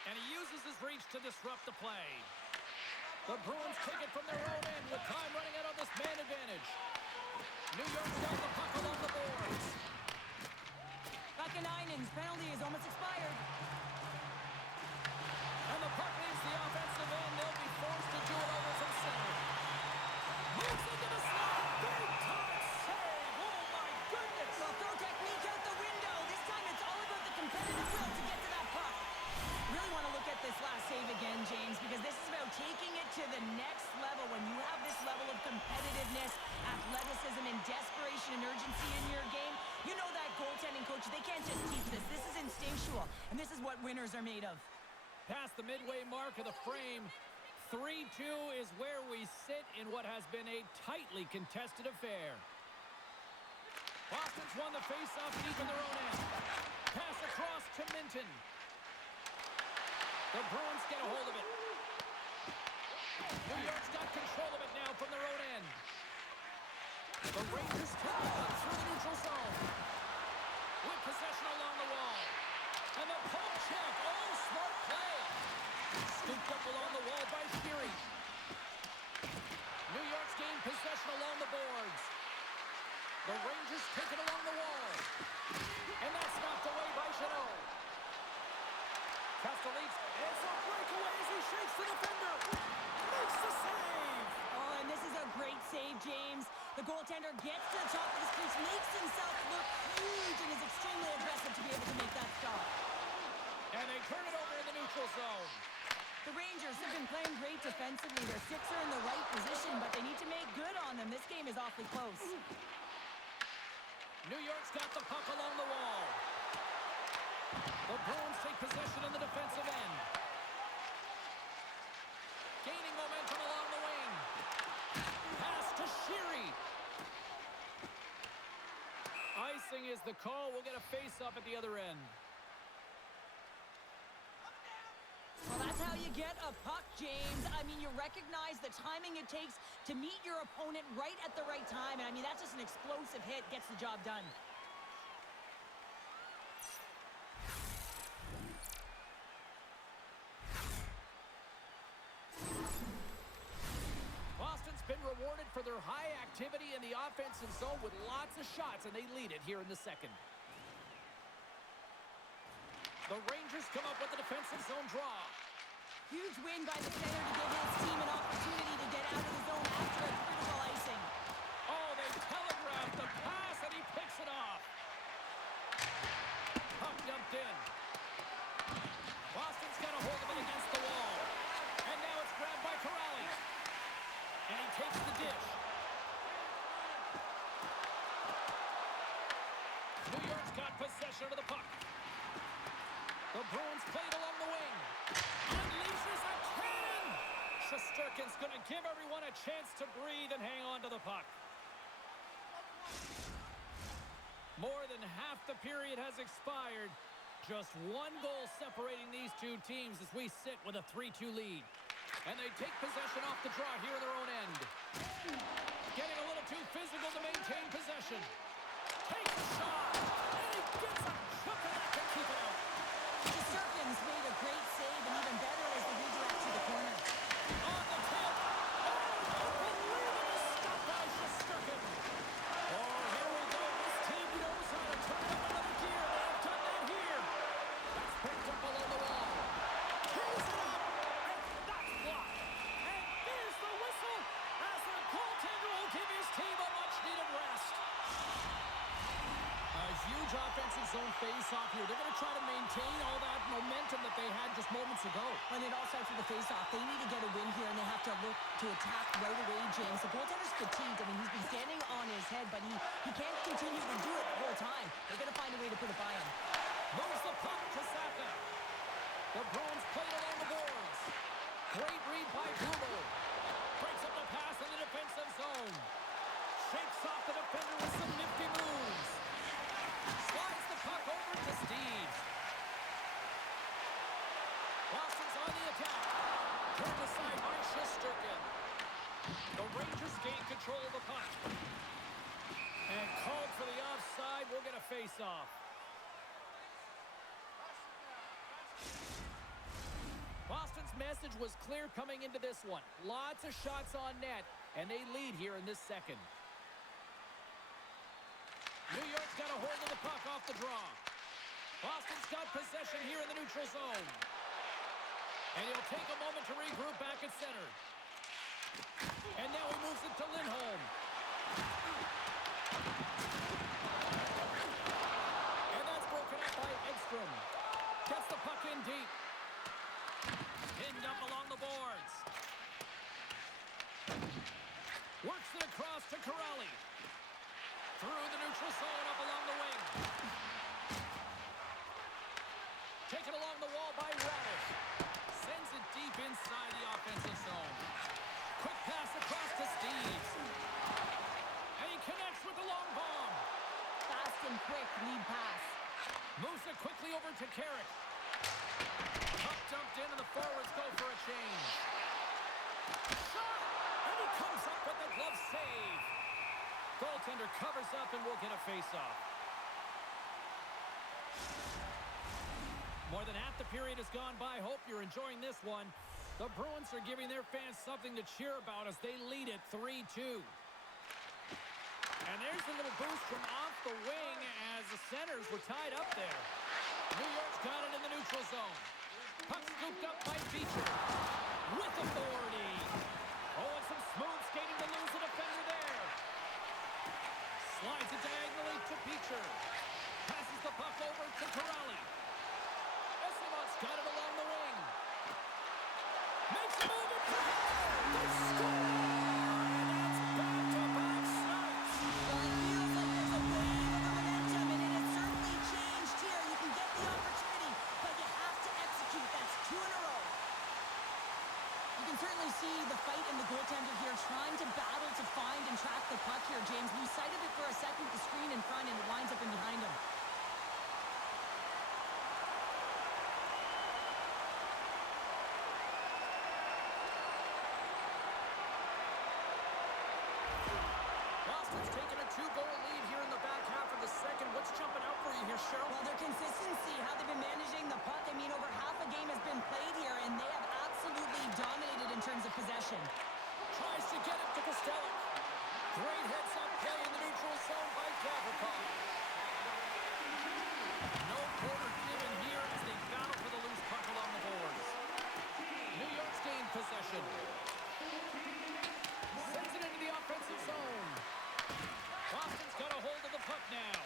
And he uses his reach to disrupt the play. The Bruins take it from their own end with time running out on this man advantage. New York's got the puck along the boards. Vakanainen's penalty is almost expired. And the puck leaves the offensive end. They'll be forced to do it over from center. Moves into the slot. Big time save. Oh, my goodness. Well, throw technique out the window. This time it's all about the competitive will to get to that puck. Really want to look at this last save again, James, because this is about taking it to the next level. When you have this level of competitiveness, athleticism, and desperation and urgency in your game, you know that goaltending Coach, they can't just teach this. This is instinctual, and this is what winners are made of. Past the midway mark of the frame, 3-2 is where we sit in what has been a tightly contested affair. Boston's won the face-off deep in their own end. Pass across to Minton. The Bruins get a hold of it. New York's got control of it now from their own end. The Rangers take the puck through the neutral zone. With possession along the wall. And the poke check. Oh, smart play. Scooped up along the wall by Sheary. New York's gained possession along the boards. The Rangers take it along the wall. And that's knocked away by Janot. Castellic, it's a breakaway as he shakes the defender. Makes the save. Oh, and this is a great save, James. The goaltender gets to the top of the crease, makes himself look huge, and is extremely aggressive to be able to make that stop. And they turn it over in the neutral zone. The Rangers have been playing great defensively. Their sticks are in the right position, but they need to make good on them. This game is awfully close. New York's got the puck along the wall. The Bruins take possession in the defensive end. Gaining momentum along the wing. Pass to Sheary. Icing is the call. We'll get a face-off at the other end. Well, that's how you get a puck, James. I mean, you recognize the timing it takes to meet your opponent right at the right time. And I mean, that's just an explosive hit. Gets the job done. Boston's been rewarded for their high activity in the offensive zone with lots of shots, and they lead it here in the second. The Rangers come up with the defensive zone draw. Huge win by the center to give his team an opportunity to get out of the zone after a critical icing. Oh, they telegraphed the pass, and he picks it off. Puck dumped in. Boston's got a hold of it against the wall. And now it's grabbed by Corrali. And he takes the dish. New York's got possession of the puck. The Bruins played along the wing. Unleashes a cannon! Shesterkin's going to give everyone a chance to breathe and hang on to the puck. More than half the period has expired. Just one goal separating these two teams as we sit with a 3-2 lead. And they take possession off the draw here in their own end. Getting a little too physical to maintain possession. Takes a shot. And he gets a hook of that to keep it out. Shesterkin's made a great save, and even better as the redirect to the corner. On the tip. Oh, unbelievable stop by Shesterkin. Oh, here we go. This team knows how to turn up another gear. They have done that here. That's picked up below the wall. Here's it up. And that's blocked. And there's the whistle as the goaltender will give his team a much-needed rest. A huge offensive zone face-off here. They're going to try to maintain all that momentum that they had just moments ago. When it all starts with the face-off, they need to get a win here, and they have to look to attack right away, James. The goaltender's fatigued. I mean, he's been standing on his head, but he can't continue to do it the whole time. They're going to find a way to put it by him. Moves the puck to Saka. The Bruins play it along the boards. Great read by Bruno. Breaks up the pass in the defensive zone. Shakes off the defender with some nifty moves. Slides the puck over to Steve. Boston's on the attack. Turned aside by Shesterkin. The Rangers gain control of the puck. And called for the offside. We'll get a face-off. Boston's message was clear coming into this one. Lots of shots on net, and they lead here in this second. New York's got a hold of the puck off the draw. Boston's got possession here in the neutral zone. And he'll take a moment to regroup back at center. And now he moves it to Lindholm. And that's broken up by Edstrom. Gets the puck in deep. Pinned up along the boards. Works it across to Corrali. Through the neutral zone up along the wing. and quick lead pass. Moves it quickly over to Carrick. Puck dumped in, and the forwards go for a change. Shot! And he comes up with the glove save. Goaltender covers up and will get a face-off. More than half the period has gone by. Hope you're enjoying this one. The Bruins are giving their fans something to cheer about as they lead it 3-2. And there's a little boost from off the wing as the centers were tied up there. New York's got it in the neutral zone. Puck scooped up by Beecher. With authority. Oh, and some smooth skating to lose the defender there. Slides it diagonally to Beecher. Passes the puck over to Corrali. Esimov's got it along the wing. Makes a move in front. They score! And that's back-to-back starts. Well, it feels like there's a wave of momentum, and it has certainly changed here. You can get the opportunity, but you have to execute. That's 2 in a row. You can certainly see the fight in the goaltender here, trying to battle to find and track the puck here, James. Lose sight of it for a second, the screen in front, and it winds up in behind him. Boston's taken a 2-goal lead here in the back half of the second. What's jumping out for you here, Cheryl? Well, their consistency, how they've been managing the puck. I mean, over half a game has been played here, and they have absolutely dominated in terms of possession. Tries to get it to Costello. Great heads-up play in the neutral zone by Gavrikov. No quarter given here as they battle for the loose puck along the boards. New York's gained possession. Sends it into the offensive zone. Boston's got a hold of the puck now.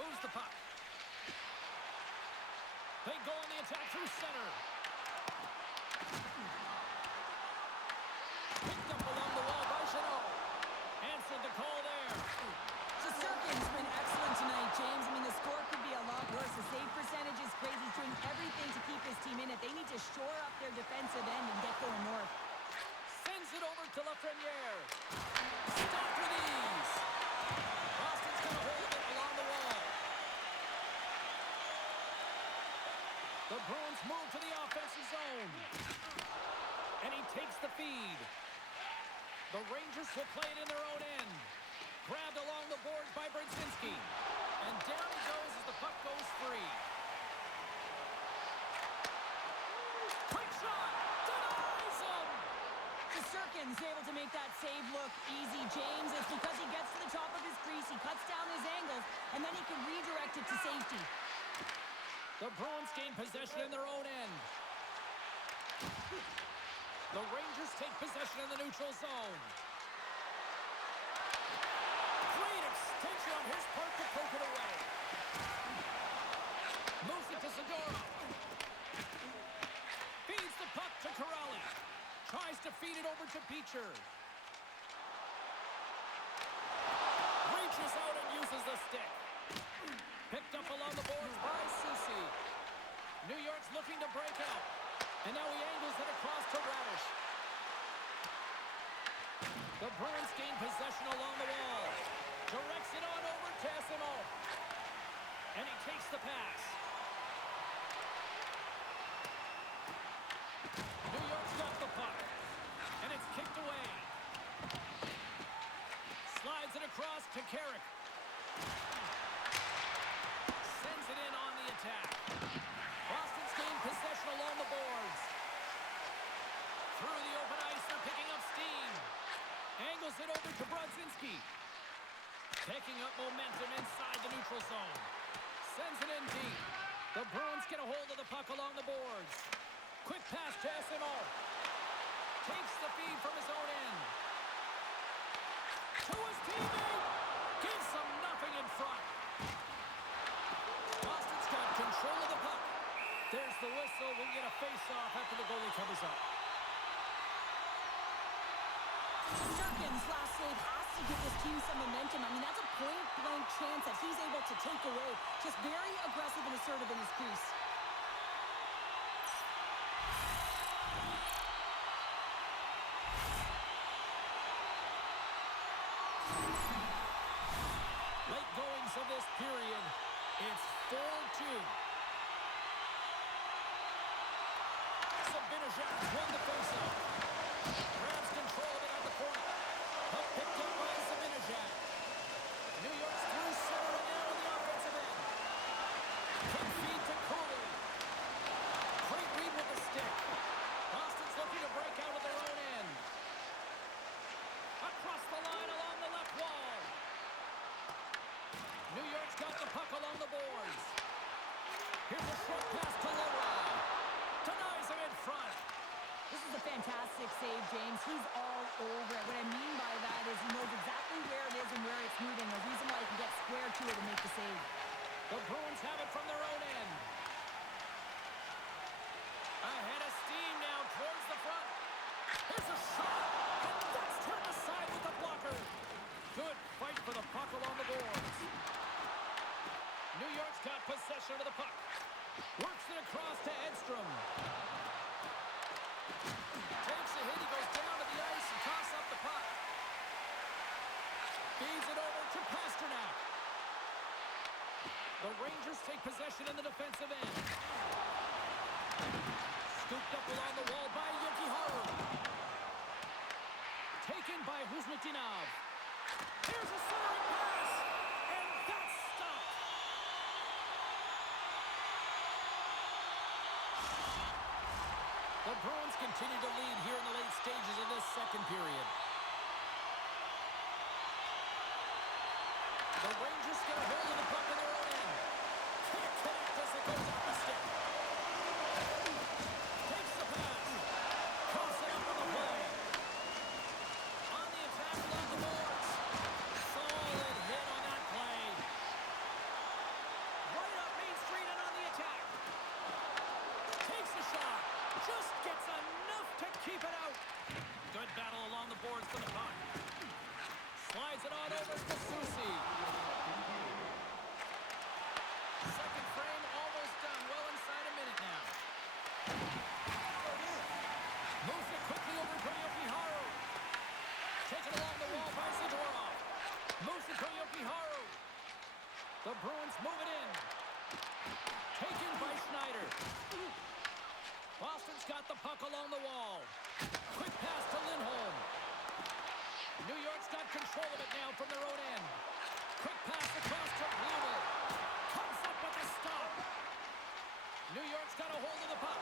Moves the puck. They go on the attack through center. Picked up along the wall by Janot. Answered the call there. Shesterkin's been excellent tonight, James. I mean, the score could be a lot worse. The save percentage is crazy. He's doing everything to keep his team in it. They need to shore up their defensive end and get going north. Sends it over to Lafreniere. Stopped with ease. Boston's going to hold it along the wall. The Bruins move to the offensive zone. And he takes the feed. The Rangers will play it in their own end. Grabbed along the boards by Brzezinski. And down he goes as the puck goes free. Quick shot! Denies him! Shesterkin's able to make that save look easy, James. It's because he gets to the top of his crease, he cuts down his angles, and then he can redirect it to safety. The Bruins gain possession in their own end. The Rangers take possession in the neutral zone. Great extension on his part to poke it away. Moves it to Zadorov. Feeds the puck to Corrali. Tries to feed it over to Beecher. Reaches out and uses the stick. Picked up along the boards by Soucy. New York's looking to break out. And now he angles it across to Radish. The Bruins gain possession along the wall. Directs it on over to Esimov. And he takes the pass. New York's got the puck. And it's kicked away. Slides it across to Carrick. Sends it in on the attack. Boston's gained possession along the boards. Through the open ice, they're picking up steam. Angles it over to Brzezinski. Picking up momentum inside the neutral zone. Sends it in deep. The Bruins get a hold of the puck along the boards. Quick pass to Esimov. Takes the feed from his own end. To his teammate. Gives him nothing in front. Boston's got control of the puck. There's the whistle. We'll get a face-off after the goalie covers up. Shesterkin's last save has to give this team some momentum. I mean, that's a point-blank chance that he's able to take away. Just very aggressive and assertive in his crease. Late going innings of this period. It's 4-2. Sabinajad won the faceoff. Grabs control of it at the point. Puck picked up by Sabinajad. New York's through center and now on the offensive end. Can feed to Cooley. Great read with the stick. Boston's looking to break out of their own end. Across the line along the left wall. New York's got the puck along the boards. Here's a short pass to Leroy. Denies it in front. This is a fantastic save, James. He's all over it. What I mean by that is he knows exactly where it is and where it's moving. A reason why he can get square to it and make the save. The Bruins have it from their own end. Ahead of steam now towards the front. Here's a shot. And that's turned aside with the blocker. Good fight for the puck along the boards. New York's got possession of the puck. Works it across to Edstrom. Takes a hit. He goes down to the ice and tosses up the puck. Feeds it over to Pasternak. The Rangers take possession in the defensive end. Scooped up along the wall by Yokiharu. Taken by Huzmatinov. Here's a centering pass. And that's stopped. The Bruins continue to lead here in the late stages of this second period. The Rangers get a hold of the puck in their own end. Can't connect as it goes off the stick. Takes the pass. Cross it up on the play. On the attack along the boards. Solid hit on that play. Right up Main Street and on the attack. Takes the shot. Just gets enough to keep it out. Good battle along the boards for the puck. Slides it on over to Susi. Second frame almost done. Well inside a minute now. Moves it quickly over to Yokiharu. Taken along the wall by Zadorov. Moves it to Yokiharu. The Bruins move it in. Taken by Schneider. Boston's got the puck along the wall. Quick pass to Lindholm. New York's got control of it now from their own end. Quick pass across to Blumel. Comes up with a stop. New York's got a hold of the puck.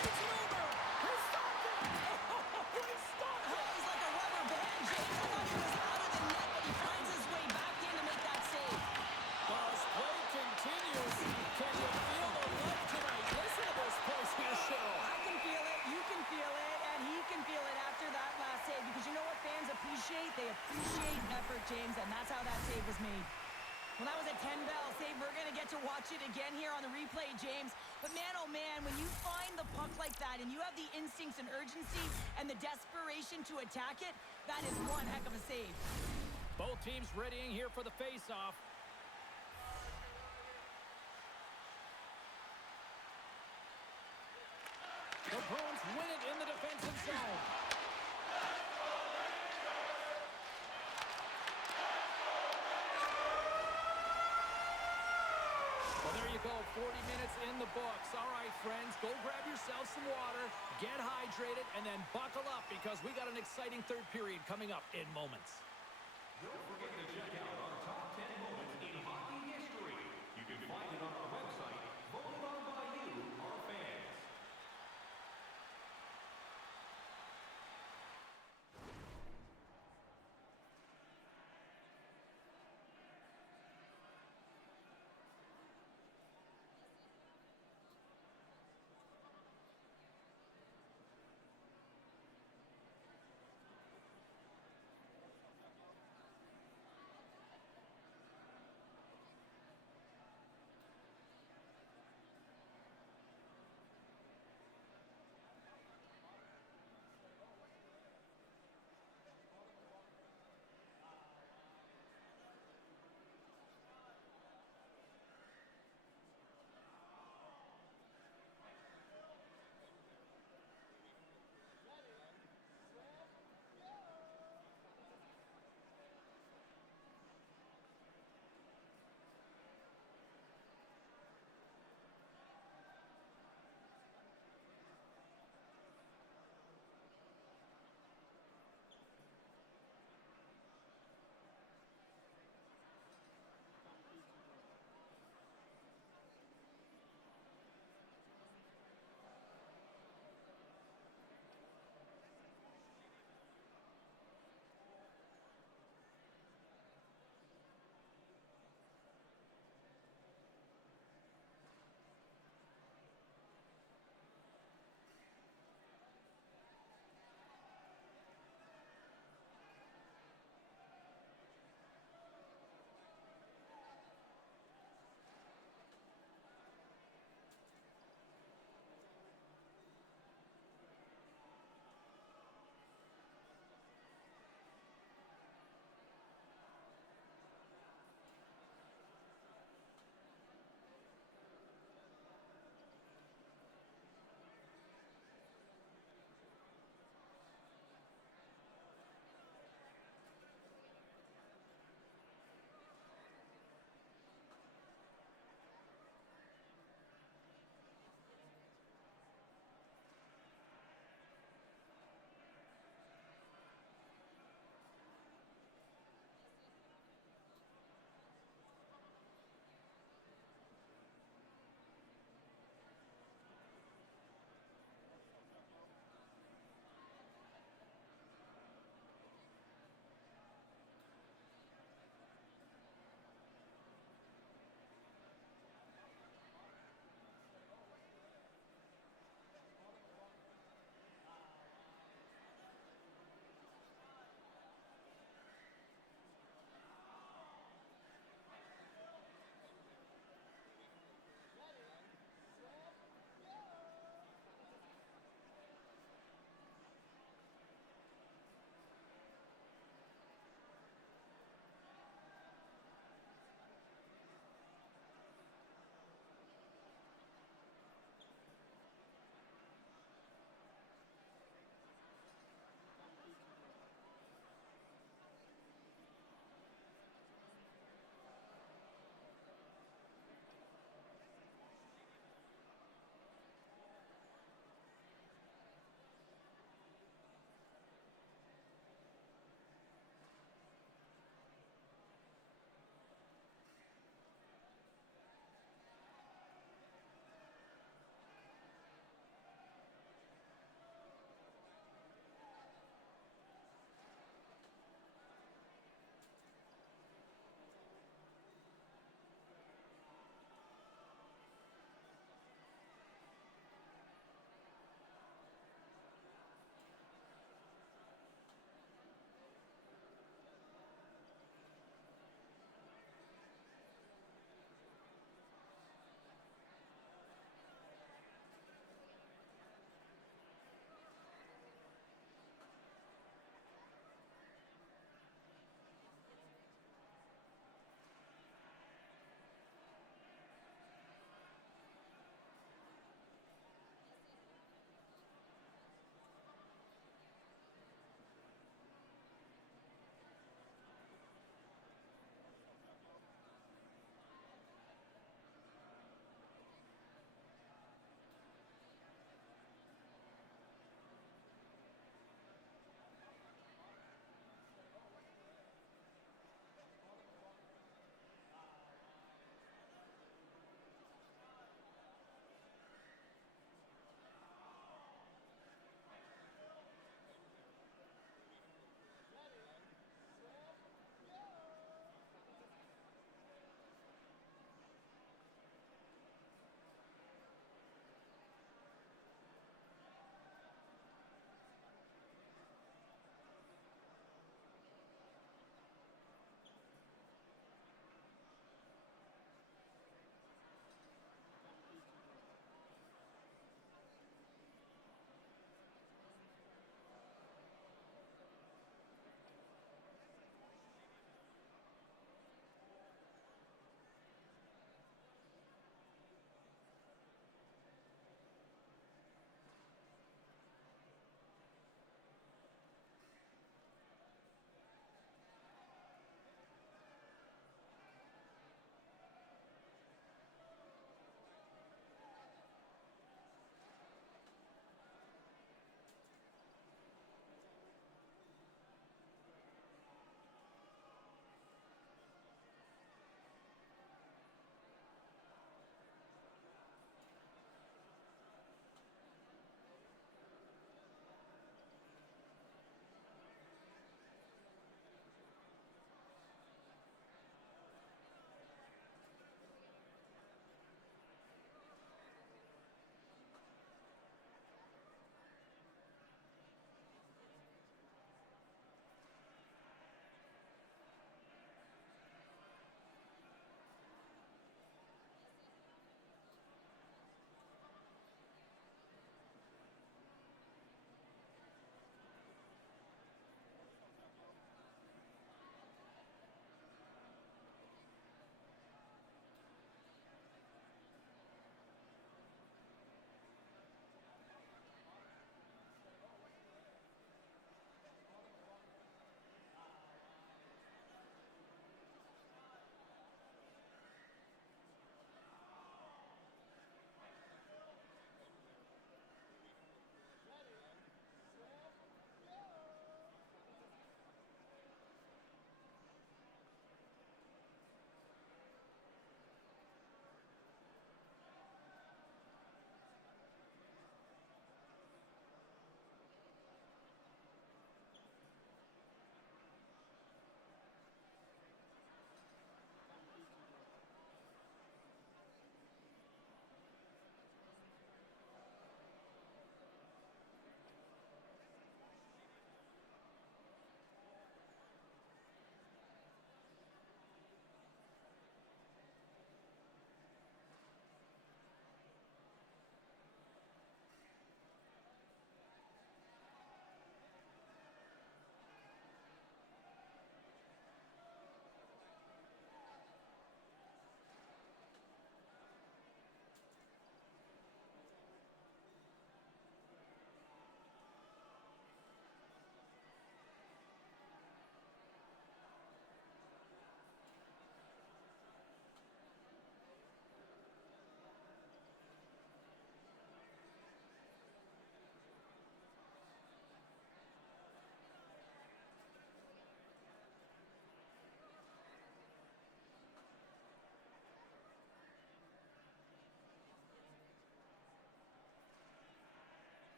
Takes it over. He stopped it. He stopped it. He's like a rubber band, James. I thought he was out of the net, but he finds his way back in to make that save. Well, as play continues, can you feel the love tonight? Listen to this place here, Cheryl. I can feel it, you can feel it, and he can feel it after that last save. Because you know what fans appreciate? They appreciate effort, James, and that's how that save was made. Well, that was a 10-bell save. We're going to get to watch it again here on the replay, James. But man, oh man, when you find the puck like that and you have the instincts and urgency and the desperation to attack it, that is one heck of a save. Both teams readying here for the face-off. The Bruins win it in the defensive zone. Well, there you go, 40 minutes in the books. All right, friends, go grab yourself some water, get hydrated, and then buckle up because we got an exciting third period coming up in moments. Don't forget to check out our top 10 moments in hockey history. You can find it on our website, voted on by you, our fans.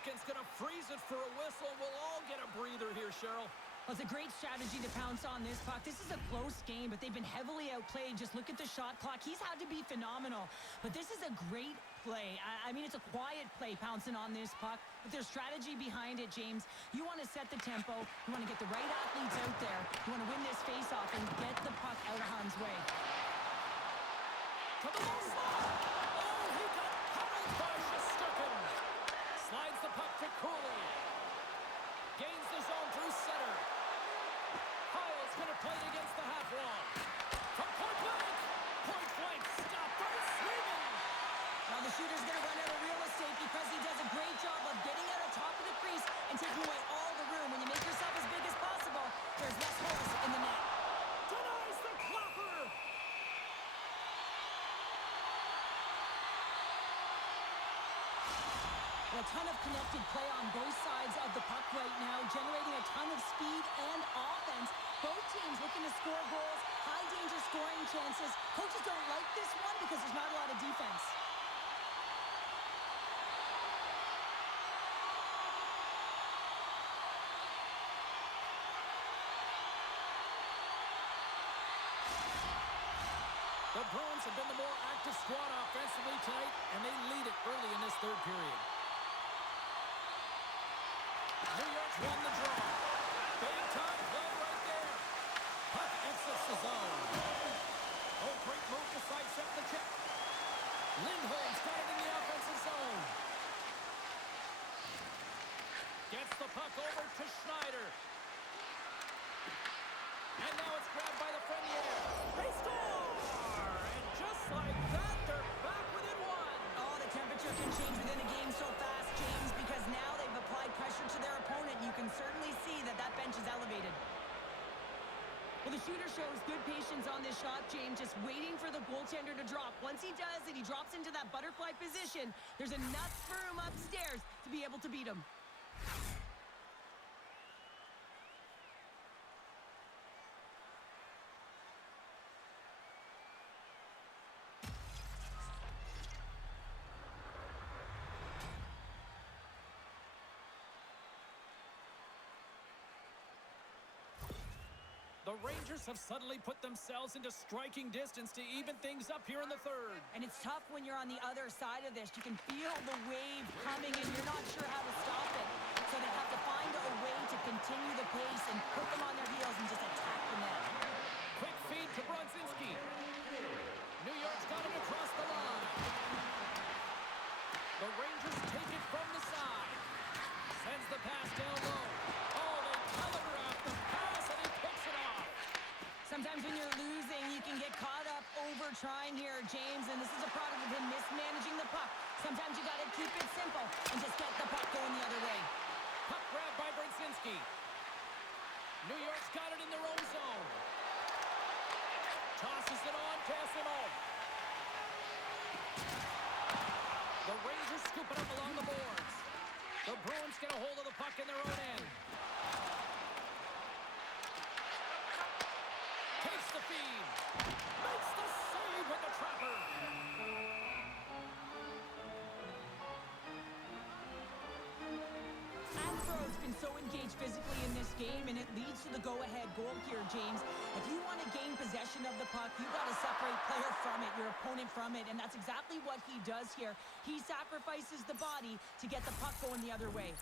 seconds. Going to freeze it for a whistle. We'll all get a breather here, Cheryl. Well, it's a great strategy to pounce on this puck. This is a close game, but they've been heavily outplayed. Just look at the shot clock. He's had to be phenomenal. But this is a great play. I mean, it's a quiet play pouncing on this puck, but there's strategy behind it, James. You want to set the tempo. You want to get the right athletes out there. You want to win this face-off and get the puck out of harm's way. To the low slide. Oh, he got hammered by Shestukin. Slides the puck to Cooley. Gains the zone through center. Heil's going to play it against the half wall. From point blank. Point blank. Stop by Sweden. Now the shooter's going to run out of real estate because he does a great job of getting out of top of the crease and taking away all the room. When you make yourself as big as possible, there's less holes in the net. Denies the clapper. A ton of connected play on both sides of the puck right now, generating a ton of speed and offense. Both teams looking to score goals, high-danger scoring chances. Coaches don't like this one because there's not a lot of defense. The Bruins have been the more active squad offensively tonight, and they lead it early in this third period. New York's won the draw. Big time play right there. Puck exits the zone. Oh, great move to sidestep the check. Lindholm's got it in the offensive zone. Gets the puck over to Schneider. And now it's grabbed by the Frenier. They score! And just like that, they're back within one. Oh, the temperature can change within a game so fast, James, because now they've applied pressure to their opponent. You can certainly see that that bench is elevated. Well, the shooter shows good patience on this shot, James, just waiting for the goaltender to drop. Once he does and he drops into that butterfly position, there's enough room upstairs to be able to beat him. The Rangers have suddenly put themselves into striking distance to even things up here in the third. And it's tough when you're on the other side of this. You can feel the wave coming and you're not sure how to stop it. So they have to find a way to continue the pace and put them on their heels and just attack the net. Quick feed to Brodzinski. New York's got it across the line. The Rangers take it from the side. Sends the pass down low. Oh, they telegraph the pass and he picks it off. Sometimes when you're losing, you can get caught up over trying here, James, and this is a product of him mismanaging the puck. Sometimes you got to keep it simple and just get the puck going the other way. Puck grab by Brodzinski. New York's got it in their own zone. Tosses it on to Esimov. The Rangers scoop it up along the boards. The Bruins get a hold of the puck in their own end. Takes the feed. Makes the save with the trapper. Athro's been so engaged physically in this game, and it leads to the go-ahead goal here, James. If you want to gain possession of the puck, you got to separate player from it, your opponent from it, and that's exactly what he does here. He sacrifices the body to get the puck going the other way.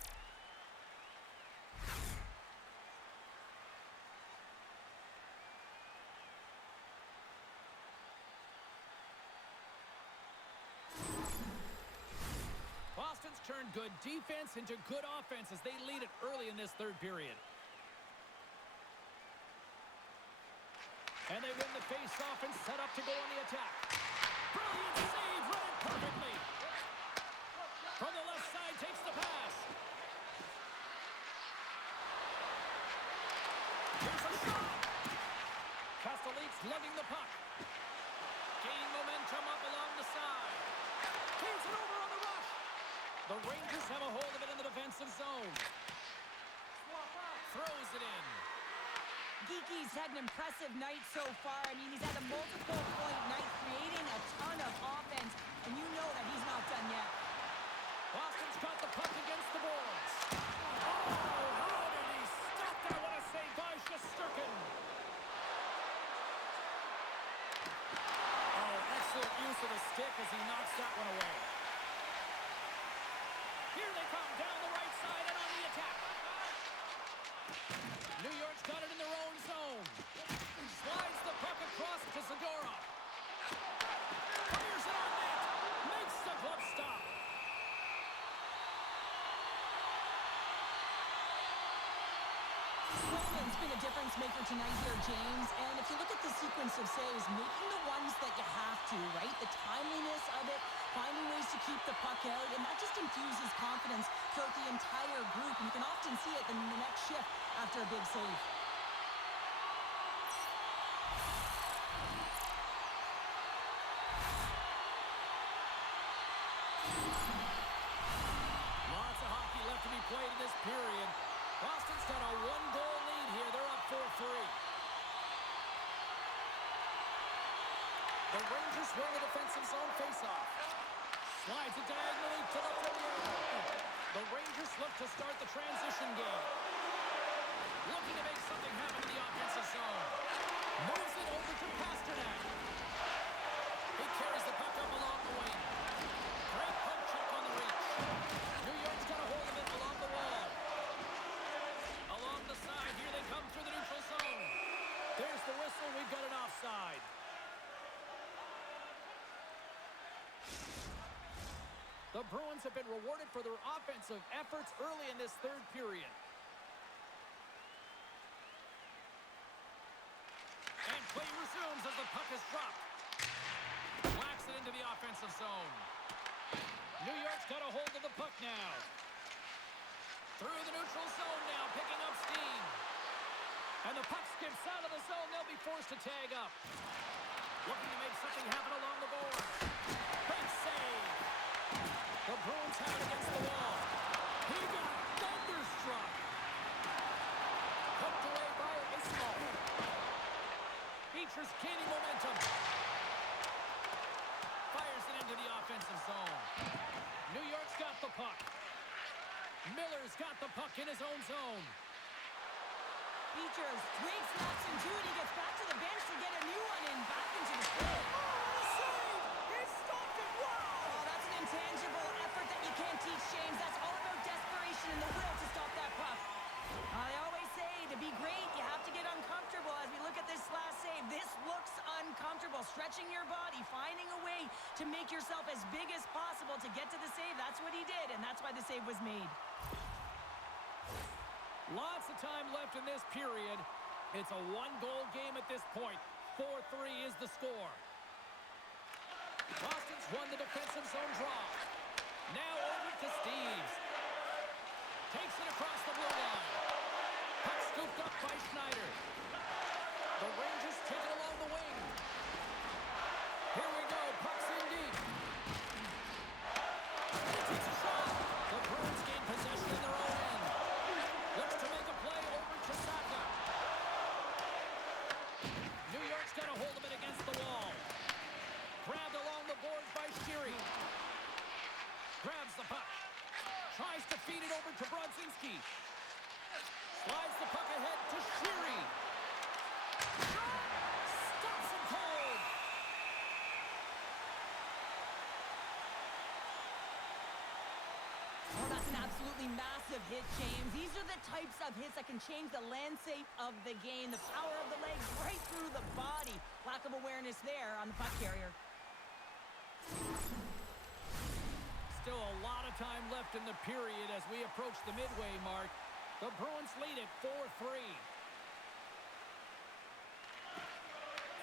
Boston's turned good defense into good offense as they lead it early in this third period. And they win the face-off and set up to go on the attack. Brilliant save, read it perfectly. From the left side, takes the pass. Here's a shot. Castellique's lugging the puck. Gain momentum up along the side. Feeds it over on the rush. The Rangers have a hold of it in the defensive zone. Throws it in. Geeky's had an impressive night so far. I mean, he's had a multiple-point night, creating a ton of offense, and you know that he's not done yet. Boston's got the puck against the boards. Oh, how did he stop that? What a save by Shesterkin. Oh, excellent use of the stick as he knocks that one away. Here they come down the right side and on the attack. New York's got it in their own zone. Slides the puck across to Zadorov. Fires it on net. Makes the glove stop. Swayman's been a difference maker tonight here, James. And if you look at the sequence of saves, making the ones that you have to, right? The timeliness of it, finding ways to keep the puck out, and that just infuses confidence throughout the entire group. And you can often see it in the next shift after a big save. Lots of hockey left to be played in this period. Boston's got a one-goal lead here. They're up 4-3. The Rangers win the defensive zone faceoff. Slides it diagonally to the Ferrier. The Rangers look to start the transition game. Looking to make something happen in the offensive zone. Moves it over to Pasternak. He carries the puck up along the wing. Great poke check on the reach. New York's got a hold of it along the wall. Along the side, here they come through the neutral zone. There's the whistle. We've got an offside. The Bruins have been rewarded for their offensive efforts early in this third period. And play resumes as the puck is dropped. Whacks it into the offensive zone. New York's got a hold of the puck now. Through the neutral zone now, picking up steam. And the puck skips out of the zone. They'll be forced to tag up. Looking to make something happen along the board. Big save. The Bruins have it against the wall. He got thunderstruck. Hooked away by Ismo. Features gaining momentum. Fires it into the offensive zone. New York's got the puck. Miller's got the puck in his own zone. Features, great snaps into it. He gets back to the bench to get a new one and back into the play. Oh, save! He stopped it! Wow! Oh, that's an intangible effort that you can't teach, James. That's all about desperation and the will to stop that puck. I always say, to be great, you have to get uncomfortable. As we look at this last save, this looks uncomfortable. Stretching your body, finding a way to make yourself as big as possible to get to the save. That's what he did, and that's why the save was made. Lots of time left in this period. It's a one-goal game at this point. 4-3 is the score. Boston's won the defensive zone draw. Now over to Steves. Takes it across the blue line. Puck scooped up by Schneider. The Rangers take it along the wing. Here we go. Puck's in deep. He takes a shot. The Bruins gain possession in their own end. Looks to make a play over to Saka. New York's got a hold of it against the wall. Grabbed along the boards by Sheary. Grabs the puck. Tries to feed it over to Brodzinski. Slides the puck ahead to Sheary. Stops him cold. Oh, that's an absolutely massive hit, James. These are the types of hits that can change the landscape of the game. The power of the legs right through the body. Lack of awareness there on the puck carrier. Still a lot of time left in the period as we approach the midway mark. The Bruins lead at 4-3.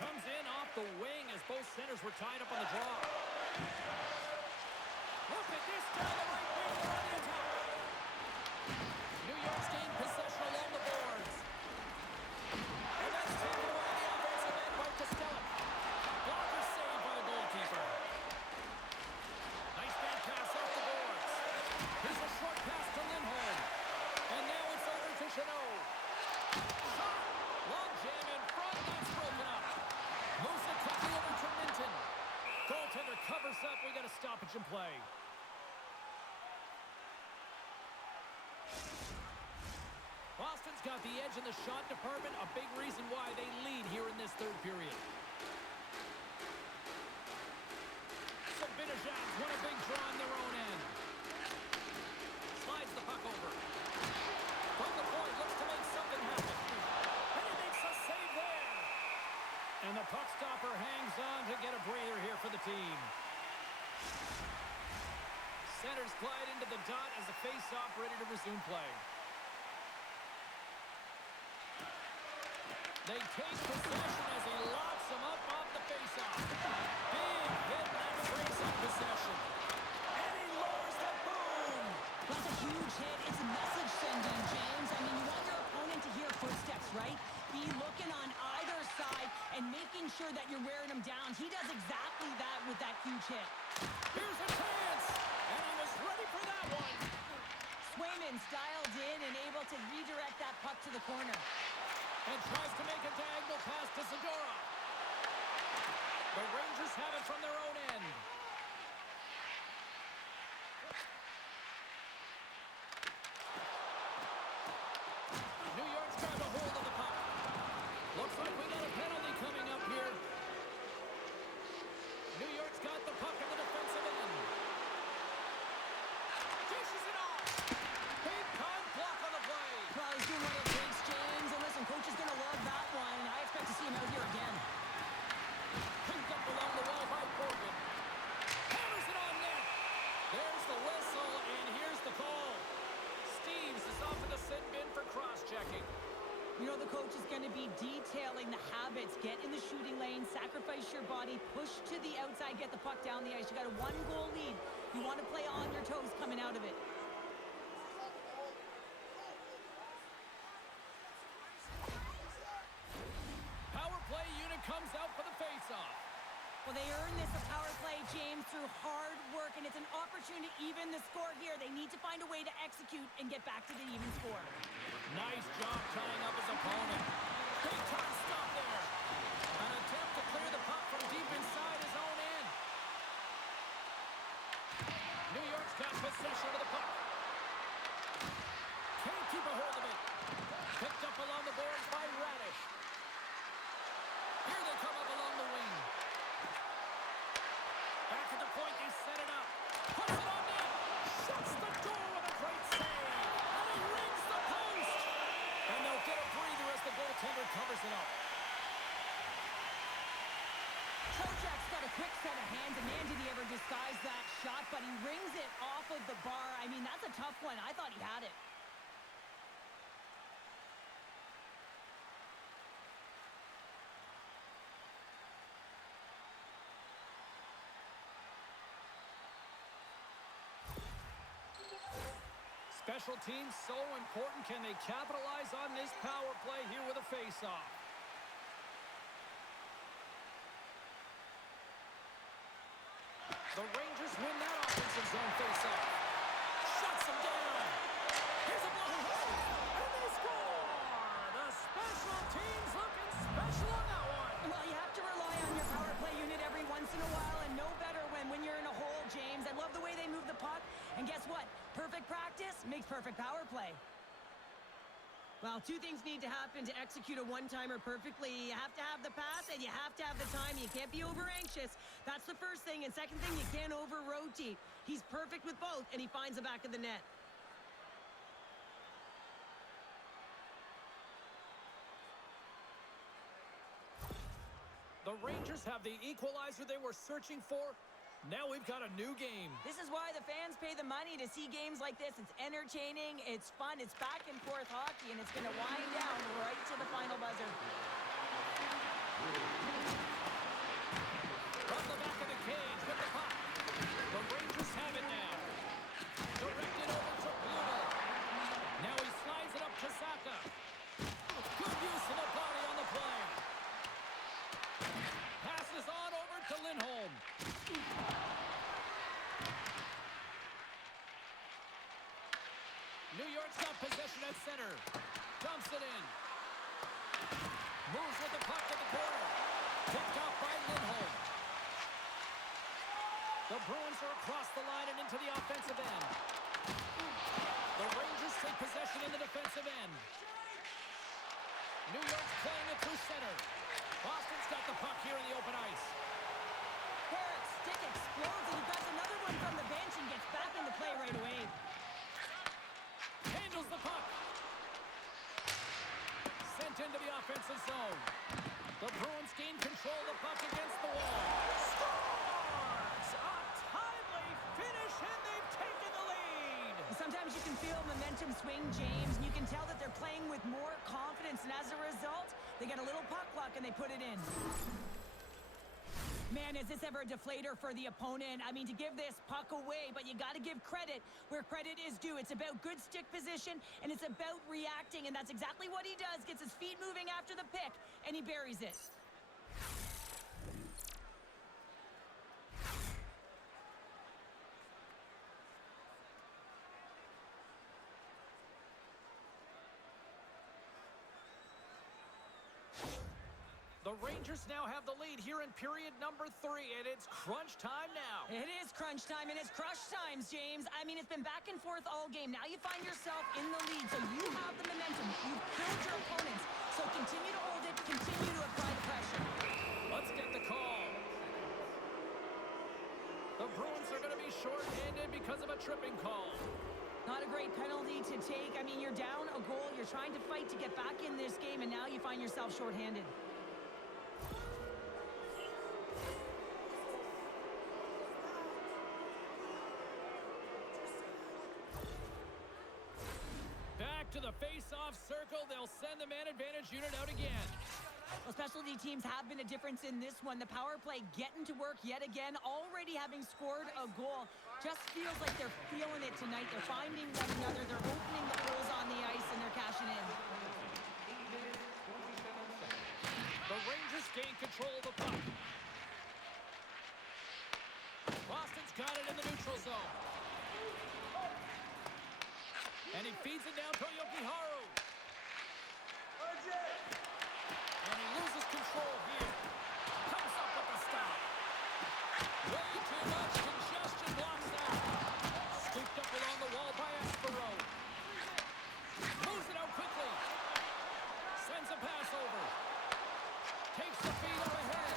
Comes in off the wing as both centers were tied up on the draw. Look at this down the right wing. They're on the attack. New York's gained possession along the boards. And that's taken away the offensive end by Costello. Blocker saved by the goalkeeper. Nice back pass off the boards. Here's a short pass to Lindholm. And now it's over to Chanot. Shot. Long jam in front. That's broken up. Moves it quickly over to Minton. Goaltender covers up. We got a stoppage in play. Boston's got the edge in the shot department, a big reason why they lead here in this third period. So Binijan's won a big draw on their own end. Slides the puck over. From the point, looks to make something happen. And he makes a save there. And the puck stopper hangs on to get a breather here for the team. Centers glide into the dot as the face-off ready to resume play. They take possession as he locks him up off the face-off. Big hit that face-off possession. And he lowers the boom. That's a huge hit. It's a message sending, James. I mean, you want your opponent to hear footsteps, right? Be looking on either side and making sure that you're wearing him down. He does exactly that with that huge hit. Here's a chance. And he was ready for that one. Swayman's dialed in and able to redirect that puck to the corner. And tries to make a diagonal pass to Zadora. The Rangers have it from their own end. New York's got a hold of the puck. Looks like we got a penalty coming up here. New York's got the puck in the defensive end. Dishes it off. Big time block on the play. Well, he's doing what it takes, James. And listen, coach is going to love that one. I expect to see him out here again. Picked up along the wall by Morgan. Hammers it on net. There's the whistle, and here's the call. Steves is off in the sin bin for cross-checking. You know the coach is going to be detailing the habits. Get in the shooting lane, sacrifice your body, push to the outside, get the puck down the ice. You got a one-goal lead. You want to play on your toes coming out of it. Power play unit comes out for the face-off. Well, they earn this a power play, James, through hard work, and it's an opportunity to even the score here. They need to find a way to execute and get back to the even score. Nice job tying up his opponent. Big time stop there. An attempt to clear the puck from deep inside his own end. New York's got possession of the puck. Can't keep a hold of it. Picked up along the boards by Radish. Here they come up along the wing. Back at the point, they set it up. Puts it on net. Shuts the door with a great save. And he rings the post. And they'll get a breather as the goaltender covers it up. Trocheck's got a quick set of hands, and man, did he ever disguise that shot, but he rings it off of the bar. I mean, that's a tough one. I thought he had it. Special teams so important. Can they capitalize on this power play here with a face-off? The Rangers win that offensive zone face-off. Shuts them down. Here's a blow. And they score! The special teams looking special on that one. Well, you have to rely on your power play unit every once in a while, and no better when you're in a hole, James. I love the way they move the puck, and guess what? Perfect practice makes perfect power play. Well, two things need to happen to execute a one-timer perfectly. You have to have the pass, and you have to have the time. You can't be over-anxious. That's the first thing. And second thing, you can't over-rotate. He's perfect with both, and he finds the back of the net. The Rangers have the equalizer they were searching for. Now we've got a new game. This is why the fans pay the money to see games like this. It's entertaining, it's fun, it's back and forth hockey, and it's going to wind down right to the final buzzer. From the back of the cage with the puck. The Rangers have it now. Directed over to Blue. Now he slides it up to Saka. Good use of the body on the play. Passes on over to Lindholm. New York's got possession at center. Dumps it in. Moves with the puck to the corner. Picked off by Lindholm. The Bruins are across the line and into the offensive end. The Rangers take possession in the defensive end. New York's playing it through center. Boston's got the puck here in the open ice. Herrick's stick explodes, and he grabs another one from the bench and gets back into play right away. Handles the puck. Sent into the offensive zone. The Bruins gain control of the puck against the wall. Scores! A timely finish, and they've taken the lead. Sometimes you can feel momentum swing, James, and you can tell that they're playing with more confidence, and as a result, they get a little puck luck and they put it in. Man, is this ever a deflator for the opponent? I mean, to give this puck away, but you got to give credit where credit is due. It's about good stick position, and it's about reacting, and that's exactly what he does. Gets his feet moving after the pick, and he buries it. The Rangers now have the lead here in period number 3, and it's crunch time now. It is crunch time, and it's crush times, James. I mean, it's been back and forth all game. Now you find yourself in the lead, so you have the momentum. You've killed your opponents, so continue to hold it, continue to apply the pressure. Let's get the call. The Bruins are going to be short-handed because of a tripping call. Not a great penalty to take. I mean, you're down a goal. You're trying to fight to get back in this game, and now you find yourself short-handed. Back to the face-off circle. They'll send the man advantage unit out again. Well, specialty teams have been a difference in this one. The power play getting to work yet again, already having scored a goal. Just feels like they're feeling it tonight. They're finding one another. They're opening the holes on the ice, and they're cashing in. The Rangers gain control of the puck. Boston's got it in the neutral zone. And he feeds it down to Yokiharu. And he loses control here. Comes up with the stop. Way too much congestion blocks that. Scooped up along the wall by Espero. Moves it out quickly. Sends a pass over. Takes the feed up ahead.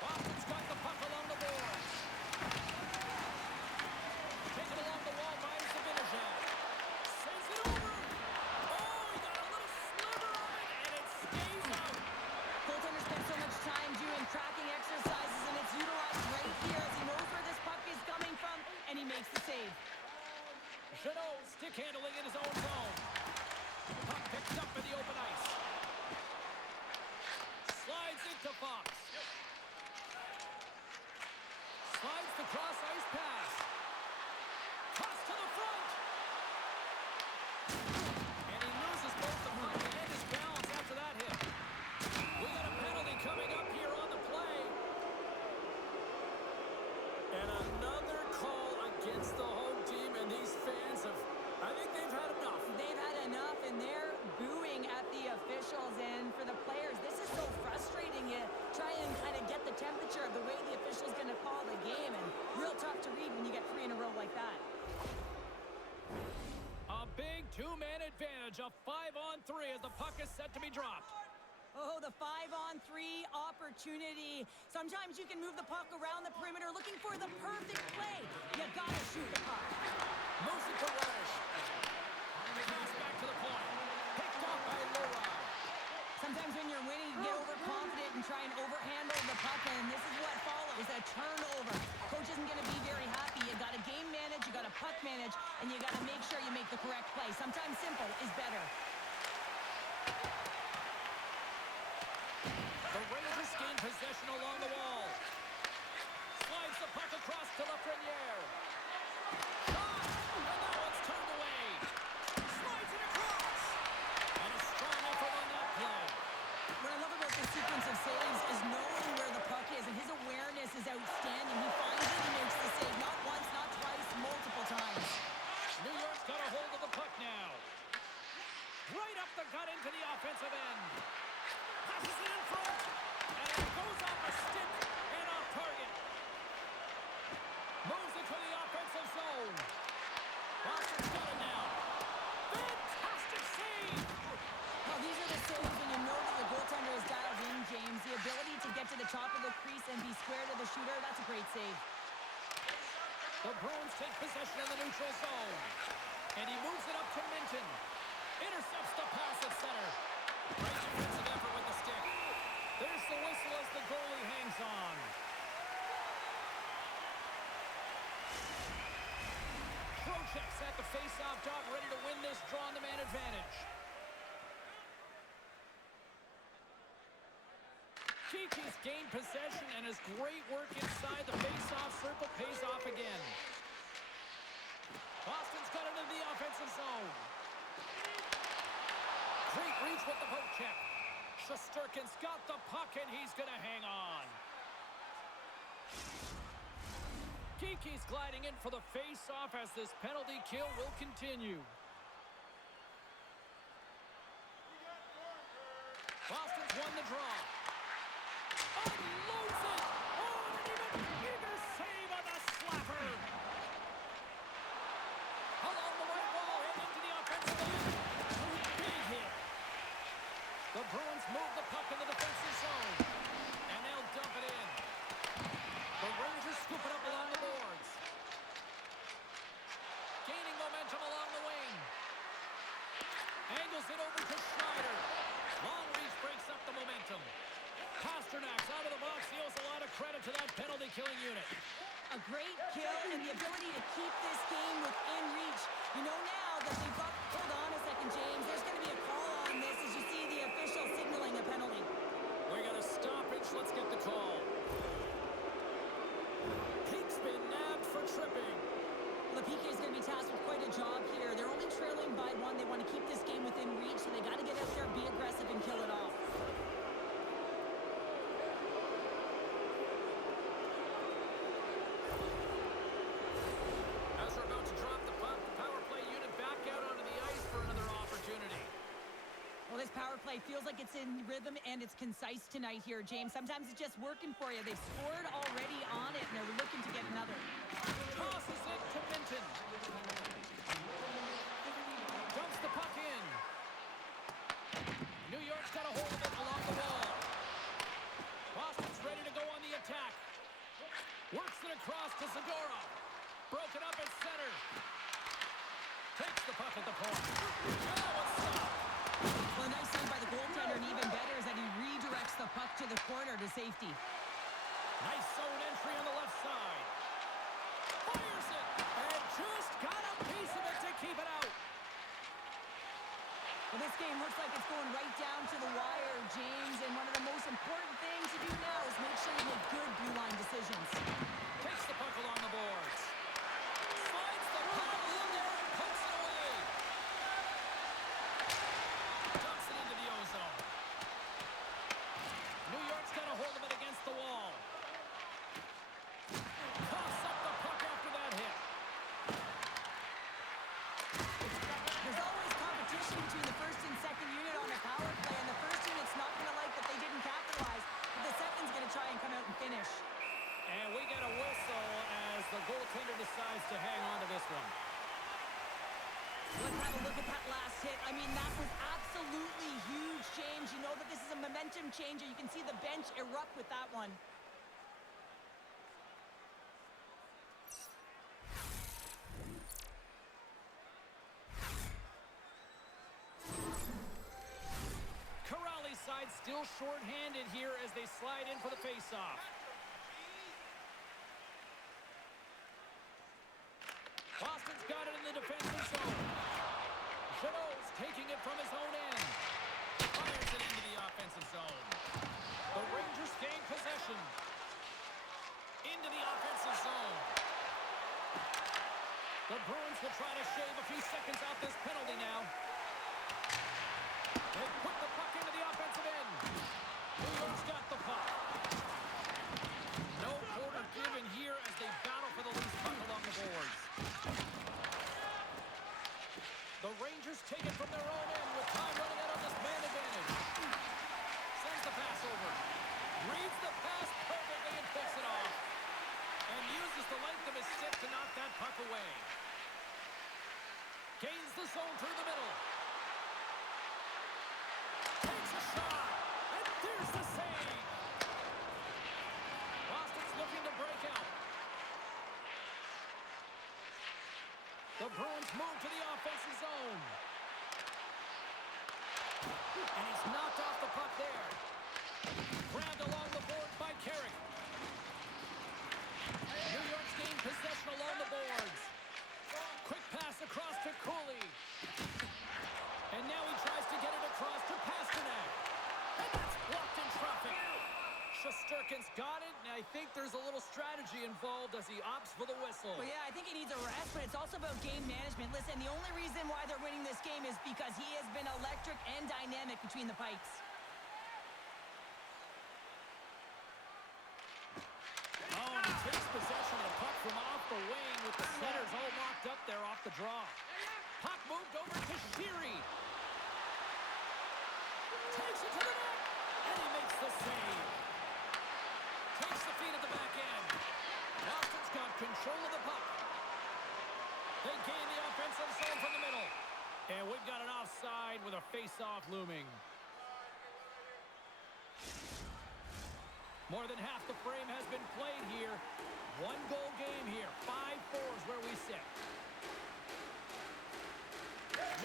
Boston's got the puck along the boards. Taken along the wall by Zibanejad. Sends it over. Oh, he got a little sliver of it, and it stays out. Goaltender spent so much time doing tracking exercises, and it's utilized right here as he knows where this puck is coming from, and he makes the save. Jeannot stick handling in his own zone. Puck picked up in the open ice. Slides into Fox. Slides the cross ice pass. Toss to the front. And he loses both the puck and his balance after that hit. We got a penalty coming up here on the play. And another call against the home team, and these fans have, I think they've had enough. They've had enough, and they're booing at the officials. And for the players, this is so frustrating. You try and kind of get the temperature of the way the official's going to call the game, and real tough to read when you get 3 in a row like that. A big two-man advantage, a 5-on-3 as the puck is set to be dropped. Oh, the 5-on-3 opportunity. Sometimes you can move the puck around the perimeter looking for the perfect play. You gotta shoot the puck. Moves it to Reddish. Pass back to the point. Picked off by Leroy. Sometimes when you're winning, you get overconfident and try and overhandle the puck, and this is what follows, a turnover. Coach isn't going to be very happy. You got to game manage, you got to puck manage, and you got to make sure you make the correct play. Sometimes simple is better. The Rangers gain possession along the wall. Slides the puck across to Lafreniere. Shot! And that one's turned away. Slides it across. And a strong effort on that play. What I love about this sequence of saves is knowing where the puck is, and his awareness is outstanding. He finds it, he makes the save, not once, not twice, multiple times. New York's got a hold of the puck now. Right up the gut into the offensive end. Passes it in front. And it goes off a stick and off target. Moves it to the offensive zone. Boston's got it now. Fantastic save. the top of the crease and be square to the shooter. That's a great save. The Bruins take possession in the neutral zone. And he moves it up to Minton. Intercepts the pass at center. Great defensive effort with the stick. There's the whistle as the goalie hangs on. Trocheck's at the face-off dot, ready to win this draw on the man advantage. Kiki's gained possession, and his great work inside the face-off circle pays off again. Boston's got it into the offensive zone. Great reach with the poke check. Shesterkin's got the puck, and he's going to hang on. Kiki's gliding in for the face-off as this penalty kill will continue. Boston's won the draw. Unloads it! Oh, and an even bigger save on the slapper! Along the right wall and into the offensive end. Big hit. The Bruins move the puck in the defensive zone. And they'll dump it in. The Rangers scoop it up along the boards. Gaining momentum along the wing. Angles it over to Schneider. Long reach breaks up the momentum. Pasternak's out of the box. He owes a lot of credit to that penalty-killing unit. A great kill and the ability to keep this game within reach. You know now that they've got... Hold on a second, James. There's going to be a call on this as you see the official signaling a penalty. We got a stoppage. Let's get the call. Peake's been nabbed for tripping. Well, the PK is going to be tasked with quite a job here. They're only trailing by one. They want to keep this game within reach, so they got to get out there, be aggressive, and kill it off. As we're about to drop the puck, the power play unit back out onto the ice for another opportunity. Well, this power play feels like it's in rhythm and it's concise tonight here, James. Sometimes it's just working for you. They've scored already on it, and they're looking to get another. Tosses it to Minton. Dumps the puck in. New York's got a hold of it along the wall. Boston's ready to go on the attack. Works it across to Zadorov. Broken up at center. Takes the puck at the point. Oh, it's stopped. Well, a nice save by the goaltender, and even better is that he redirects the puck to the corner to safety. Nice zone entry on the left side. Fires it, and just got a piece of it to keep it out. Well, this game looks like it's going right down to the wire, James, and one of the most important things to do now is make sure you make good blue line decisions. Takes the puck along the boards. Slides the puck in there and puts it away. Dumps it into the ozone. New York's got a hold of it against the wall. Coughs up the puck after that hit. There's always competition between the first and second unit on the power play, and the first unit's not going to like that they didn't capitalize, but the second's going to try and come out and finish. And we get a whistle as the goaltender decides to hang on to this one. Let's have a look at that last hit. I mean, that was absolutely huge, James. You know that this is a momentum changer. You can see the bench erupt with that one. Corrali's side still short-handed here as they slide in for the face-off. Boston's got it in the defensive zone. Jeannot's taking it from his own end. Fires it into the offensive zone. The Rangers gain possession. Into the offensive zone. The Bruins will try to shave a few seconds off this penalty now. They put the puck into the offensive end. New York's got the puck. No quarter given here as they battle for the loose puck along the boards. The Rangers take it from their own end with time running out on this man advantage. Sends the pass over. Reads the pass perfectly and picks it off. And uses the length of his stick to knock that puck away. Gains the zone through the middle. Takes a shot. And there's the save. And he's knocked off the puck there. Grabbed along the boards by Carrick. New York's gained possession along the boards. Quick pass across to Cooley. And now he tries to get it across to Pasternak. And that's blocked in traffic. Shesterkin's got it, and I think there's a little strategy involved as he opts for the whistle. Well, yeah, I think he needs a rest, but it's also about game management. Listen, the only reason why they're winning this game is because he has been electric and dynamic between the pipes. Oh, and he takes possession of the puck from off the wing with the centers all locked up there off the draw. Puck moved over to Sheary. Takes it to the net, and he makes the save. Takes the feed at the back end. Boston's got control of the puck. They gain the offensive zone from the middle. And we've got an offside with a face-off looming. More than half the frame has been played here. 1-goal game here. 5-4 is where we sit.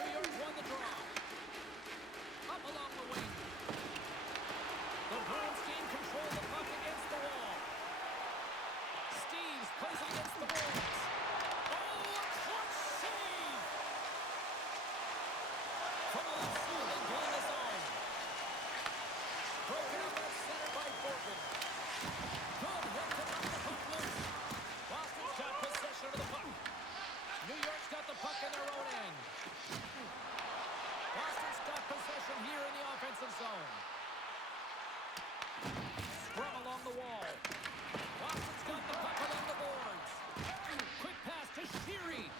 New York won the draw. Up along the wing. The Bruins gain control of the puck against the wall. Steves plays it against the Wolves. Oh, a clutch save! From the left field, they gain the zone. Broken up at center by Forkin. Good hit to knock the puck loose. Boston's got possession of the puck. New York's got the puck in their own end. Boston's got possession here in the offensive zone. Scrum along the wall. Boston's got the puck along the boards. Quick pass to Sheary.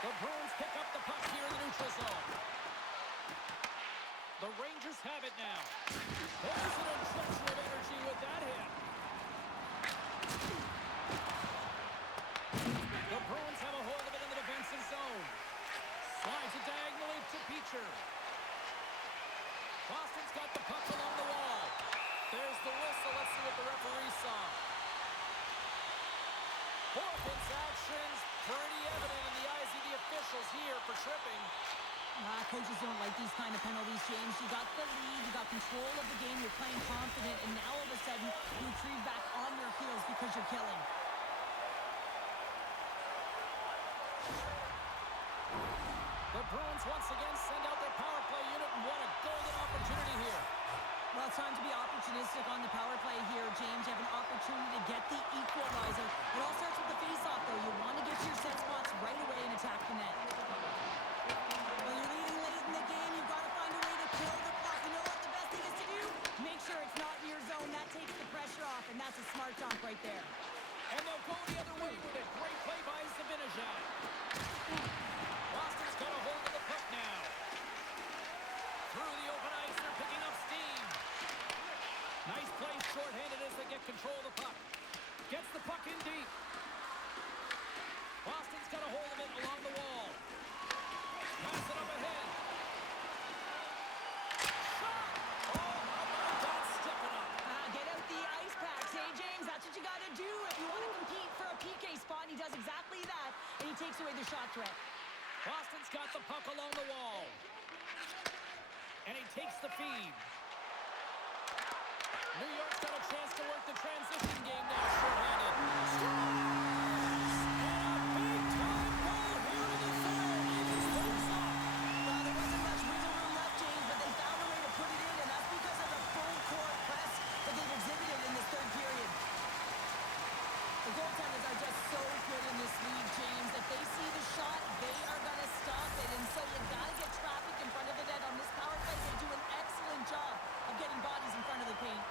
The Bruins pick up the puck here in the neutral zone. The Rangers have it now. There's an injection of energy with that hit. The Bruins have a hold of it in the defensive zone. Slides it diagonally to Peacher. Boston's got the puck along the wall. There's the whistle. Let's see what the referee saw. Forkin's actions pretty evident in the eyes of the officials here for tripping. Coaches don't like these kind of penalties, James. You got the lead, you got control of the game, you're playing confident, and now all of a sudden you retrieve back on your heels because you're killing. The Bruins once again send out their power play unit, and what a golden opportunity here. Well, it's time to be opportunistic on the power play here, James. You have an opportunity to get the equalizer. It all starts with the face-off, though. You want to get to your set spots right away and attack the net. When you're leading late in the game, you've got to find a way to kill the puck. You know what the best thing is to do? Make sure it's not in your zone. That takes the pressure off, and that's a smart dunk right there. And they'll go the other way with it. Great play by Zibanejad. Boston's got a hold of the puck now. Through the open ice, they're picking up steam. Nice play shorthanded as they get control of the puck. Gets the puck in deep. Boston's got a hold of it along the wall. Pass it up ahead. Shot! Oh, how about that stepping up? Get out the ice packs, hey, James? That's what you got to do if you want to compete for a PK spot. He does exactly that, and he takes away the shot threat. Boston's got the puck along the wall. And he takes the feed. New York's got a chance to work the transition game now, shorthanded. Scores! And a big-time goal here in the zone. It is loose up. Well, there wasn't much wiggle room left, James, but they found a way to put it in, and that's because of the full-court press that they've exhibited in this third period. The goaltenders are just so good in this league, James. If they see the shot, they are going to stop it. And so you got to get traffic in front of the net on this power play. They do an excellent job of getting bodies in front of the paint.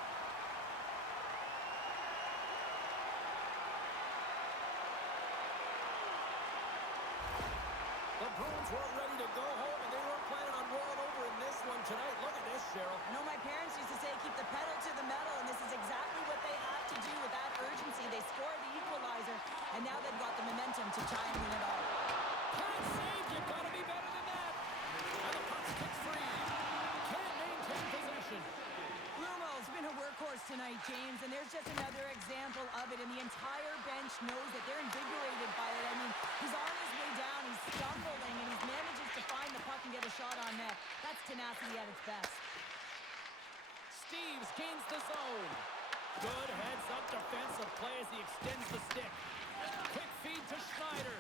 The Bruins weren't ready to go home, and they weren't planning on rolling over in this one tonight. Look at this, Cheryl. I know my parents used to say, keep the pedal to the metal, and this is exactly what they have to do with that urgency. They scored the equalizer, and now they've got the momentum to try and win it all. Can't save. You've got to be better than that. And the puck's kicked free. Can't maintain possession. Lumo's been a workhorse tonight, James, and there's just another example of it, and the entire bench knows that they're invigorated by it. I mean, he's on his way down, he's stumbling, and he manages to find the puck and get a shot on net. That's tenacity at its best. Steves gains the zone. Good heads-up defensive play as he extends the stick. Quick feed to Schneider.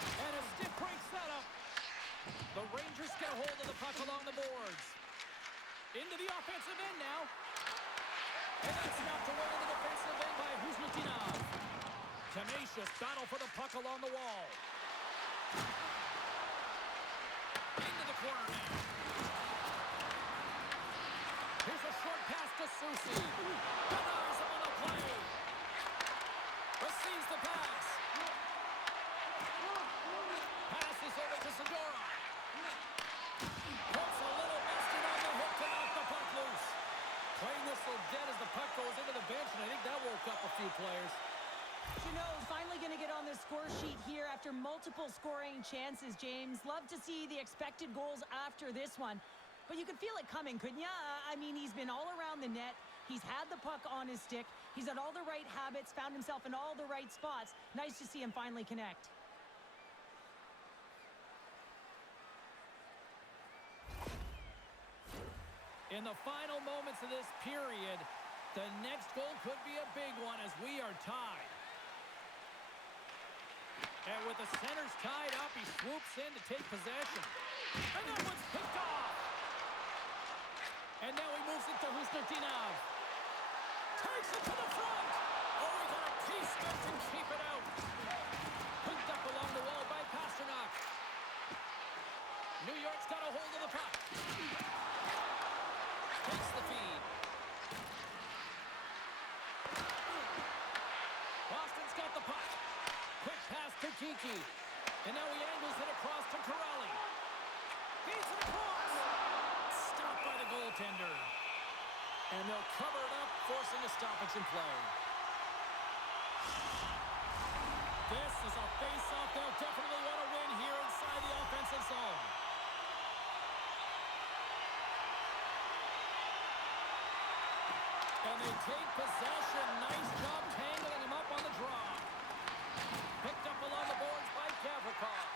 And a stick break setup. The Rangers get a hold of the puck along the boards. Into the offensive end now. And that's knocked away to the defensive end by Huzlutinov. Tenacious battle for the puck along the wall. Into the corner now. Here's a short pass to Soucy. Denies him on the play. Receives the pass. Passes over to Segura. Puts a little mustard on the hook to knock the puck loose. Play whistle dead as the puck goes into the bench, and I think that woke up a few players. Chanot's finally going to get on the score sheet here after multiple scoring chances, James. Love to see the expected goals after this one. But you could feel it coming, couldn't you? I mean, he's been all around the net. He's had the puck on his stick. He's had all the right habits, found himself in all the right spots. Nice to see him finally connect. In the final moments of this period, the next goal could be a big one as we are tied. And with the centers tied up, he swoops in to take possession. And that one's picked off. And now he moves it to Huzlutinov. Takes it to the front. Oh, he got a piece of it to keep it out. Picked up along the wall by Pasternak. New York's got a hold of the puck. Takes the feed. Boston's got the puck. Quick pass to Kiki. And now he angles it across to Corrali. Feeds it across. Stopped by the goaltender. And they'll cover it up, forcing a stoppage in play. This is a face-off they'll definitely want to win here inside the offensive zone. And they take possession. Nice job tangling him up on the draw. Picked up along the boards by Gavrikov.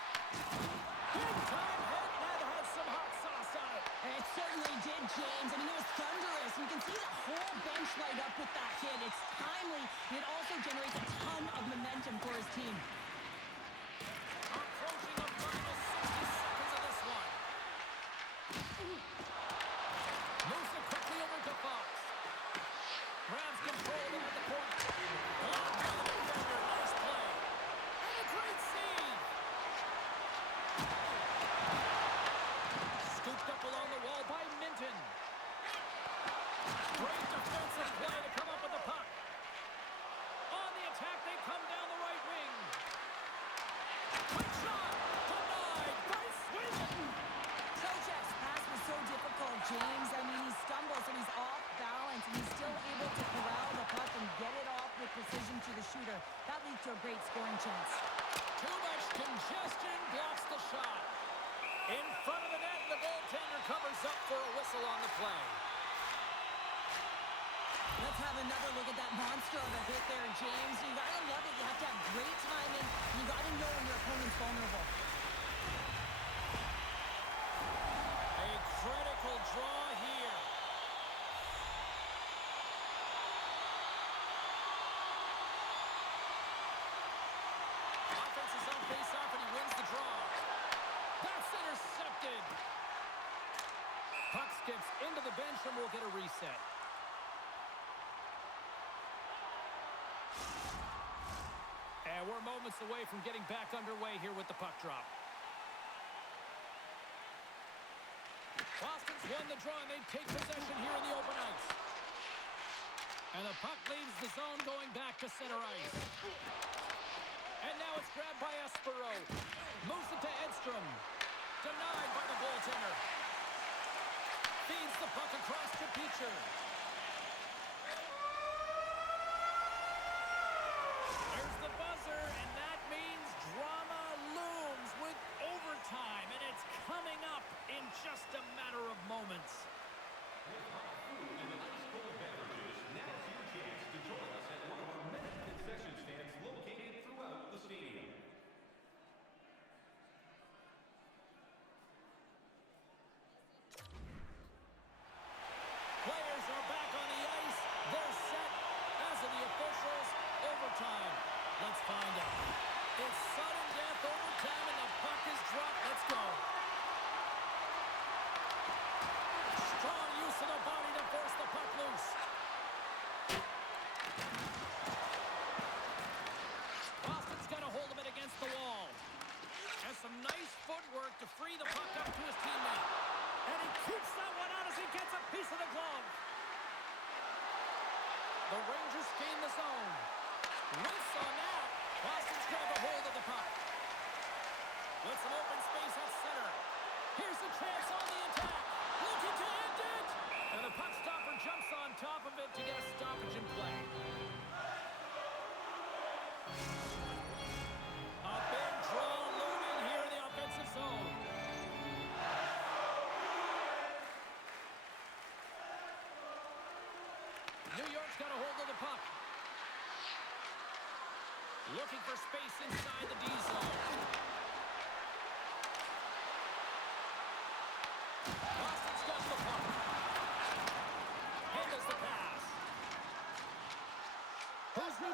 Big time hit. That had some hot sauce on it. It certainly did, James. I mean, it was thunderous. You can see the whole bench light up with that hit. It's timely, and it also generates a ton of momentum for his team. Approaching the final 60 seconds of this one. Moves it quickly over to Fox. Grabs control of it at the point. Blocked by the defender. Nice play. And a great save. Scooped up along the wall by Minton. Great defensive play to come up with the puck. On the attack, they come down the right wing. Quick shot. Denied by Sweden. Trochek's pass was so difficult, James. I mean, he stumbles and he's off balance, and he's still able to corral the puck and get it off with precision to the shooter. That leads to a great scoring chance. Too much congestion blocks the shot. In front of the net, the goaltender covers up for a whistle on the play. Let's have another look at that monster of a hit there, James. You gotta love it. You have to have great timing. You gotta know when your opponent's vulnerable. A critical draw here. Offense is on face-off, and he wins the draw. That's intercepted. Puck skips into the bench, and we'll get a reset. And we're moments away from getting back underway here with the puck drop. Boston's won the draw, and they take possession here in the open ice. And the puck leaves the zone going back to center ice. And now it's grabbed by Espero. Moves it to Edstrom. Denied by the goaltender. Feeds the puck across to Peacher. There's the buzzer, and that means drama looms with overtime, and it's coming up in just a matter of moments. With hot food and ice cold beverages, now's your chance to join us at one of our many concession stands located throughout the stadium. The Rangers gain the zone. Whiffs on that. Boston's grabbed a hold of the puck. With some open space at center. Here's the chance on the attack. Looking to end it. And the puck stopper jumps on top of it to get a stoppage in play. A big draw looming here in the offensive zone. New York's got a hold of the puck. Looking for space inside the D zone. Boston's got the puck. Handles the pass.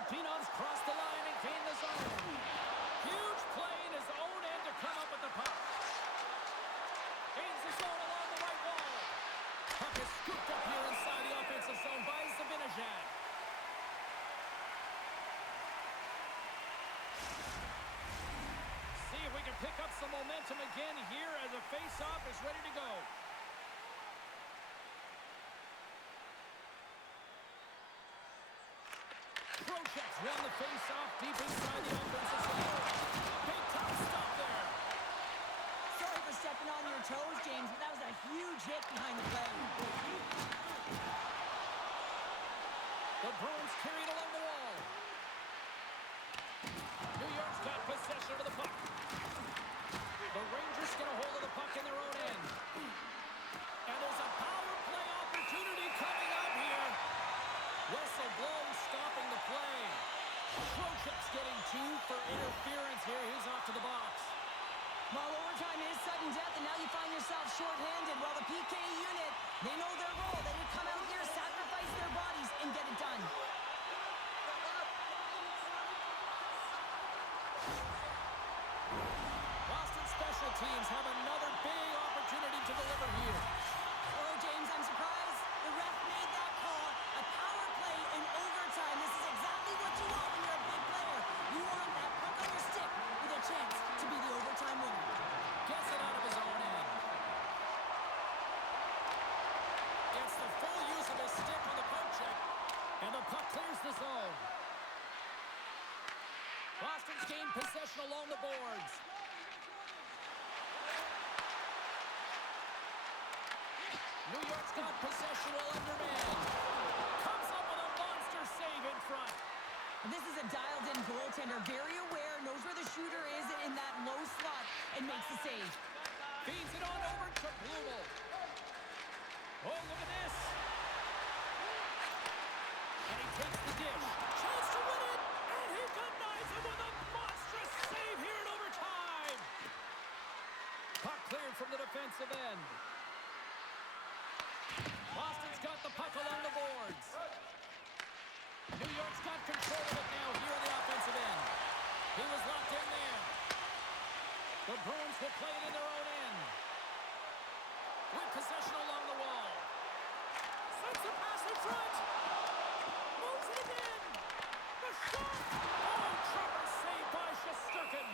Pinov's crossed the line and gained the zone. Huge play in his own end to come up with the puck. Gains the zone along the right wall. Puck is scooped up here inside the offensive zone by Zibanejad. See if we can pick up some momentum again here as the face-off is ready to go. Checks won the face-off deep inside the offensive zone. Big top stop there. Sorry for stepping on your toes, James, but that was a huge hit behind the play. The Bruins carried along the wall. New York's got possession of the puck. The Rangers get a hold of the puck in their own end. And there's a power play opportunity coming up here. Whistle blows, stopping the play. Trocheck's getting 2 for interference here. He's off to the box. Well, overtime is sudden death, and now you find yourself shorthanded. Well, the PK unit, they know their role. They would come out here, sacrifice their bodies, and get it done. Boston special teams have another big opportunity to deliver here. Oh, James, I'm surprised the ref made that call. A power play in overtime. This is exactly what you want when you're a big player. You want that puck on your stick with a chance to be the overtime winner. Gets it out of his own end. Gets the full use of his stick on the poke check. And the puck clears the zone. Boston's gained possession along the boards. New York's got possession while undermanned. Comes up with a monster save in front. This is a dialed-in goaltender, very aware, knows where the shooter is in that low slot, and makes the save. Feeds it on over to Blumel. Oh, look at this. And he takes the dish. Chance to win it, and he denies it with a monstrous save here in overtime. Puck cleared from the defensive end. Boston's got the puck along the boards. New York's got control of it now here on the offensive end. He was locked in there. The Bruins will play it in their own end. With possession along the wall. Sends the pass in front. Moves it in. The shot. Oh, trapper saved by Shesterkin.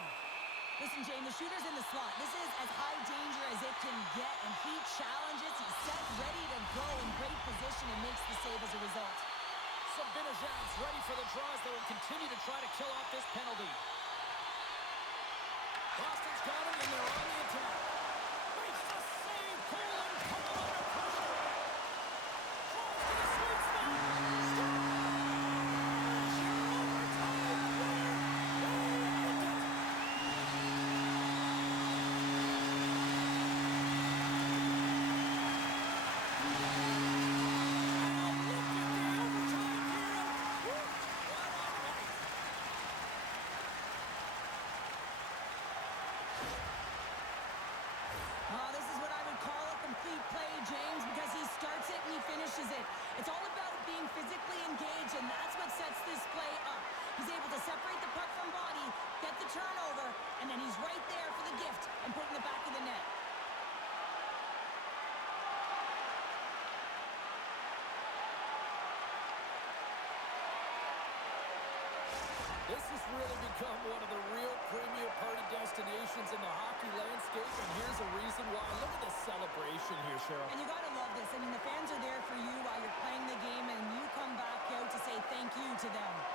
Listen, Jane, the shooter's in the slot. This is as high danger as it can get, and he challenges. He's set, ready to go in great position, and makes the save as a result. Zibanejad's ready for the draws that will continue to try to kill off this penalty. Boston's got it, and they're on the attack. Makes the save. Cole under pressure. Draws to the sweet spot. This is what I would call a complete play, James, because he starts it and he finishes it. It's all about being physically engaged, and that's what sets this play up. He's able to separate the puck from body, get the turnover, and then he's right there for the gift and putting the back of the net. This has really become one of the real premier party destinations in the hockey landscape, and here's a reason why. Look at the celebration here, Cheryl. And you got to love this. I mean, the fans are there for you while you're playing the game, and you come back out to say to them.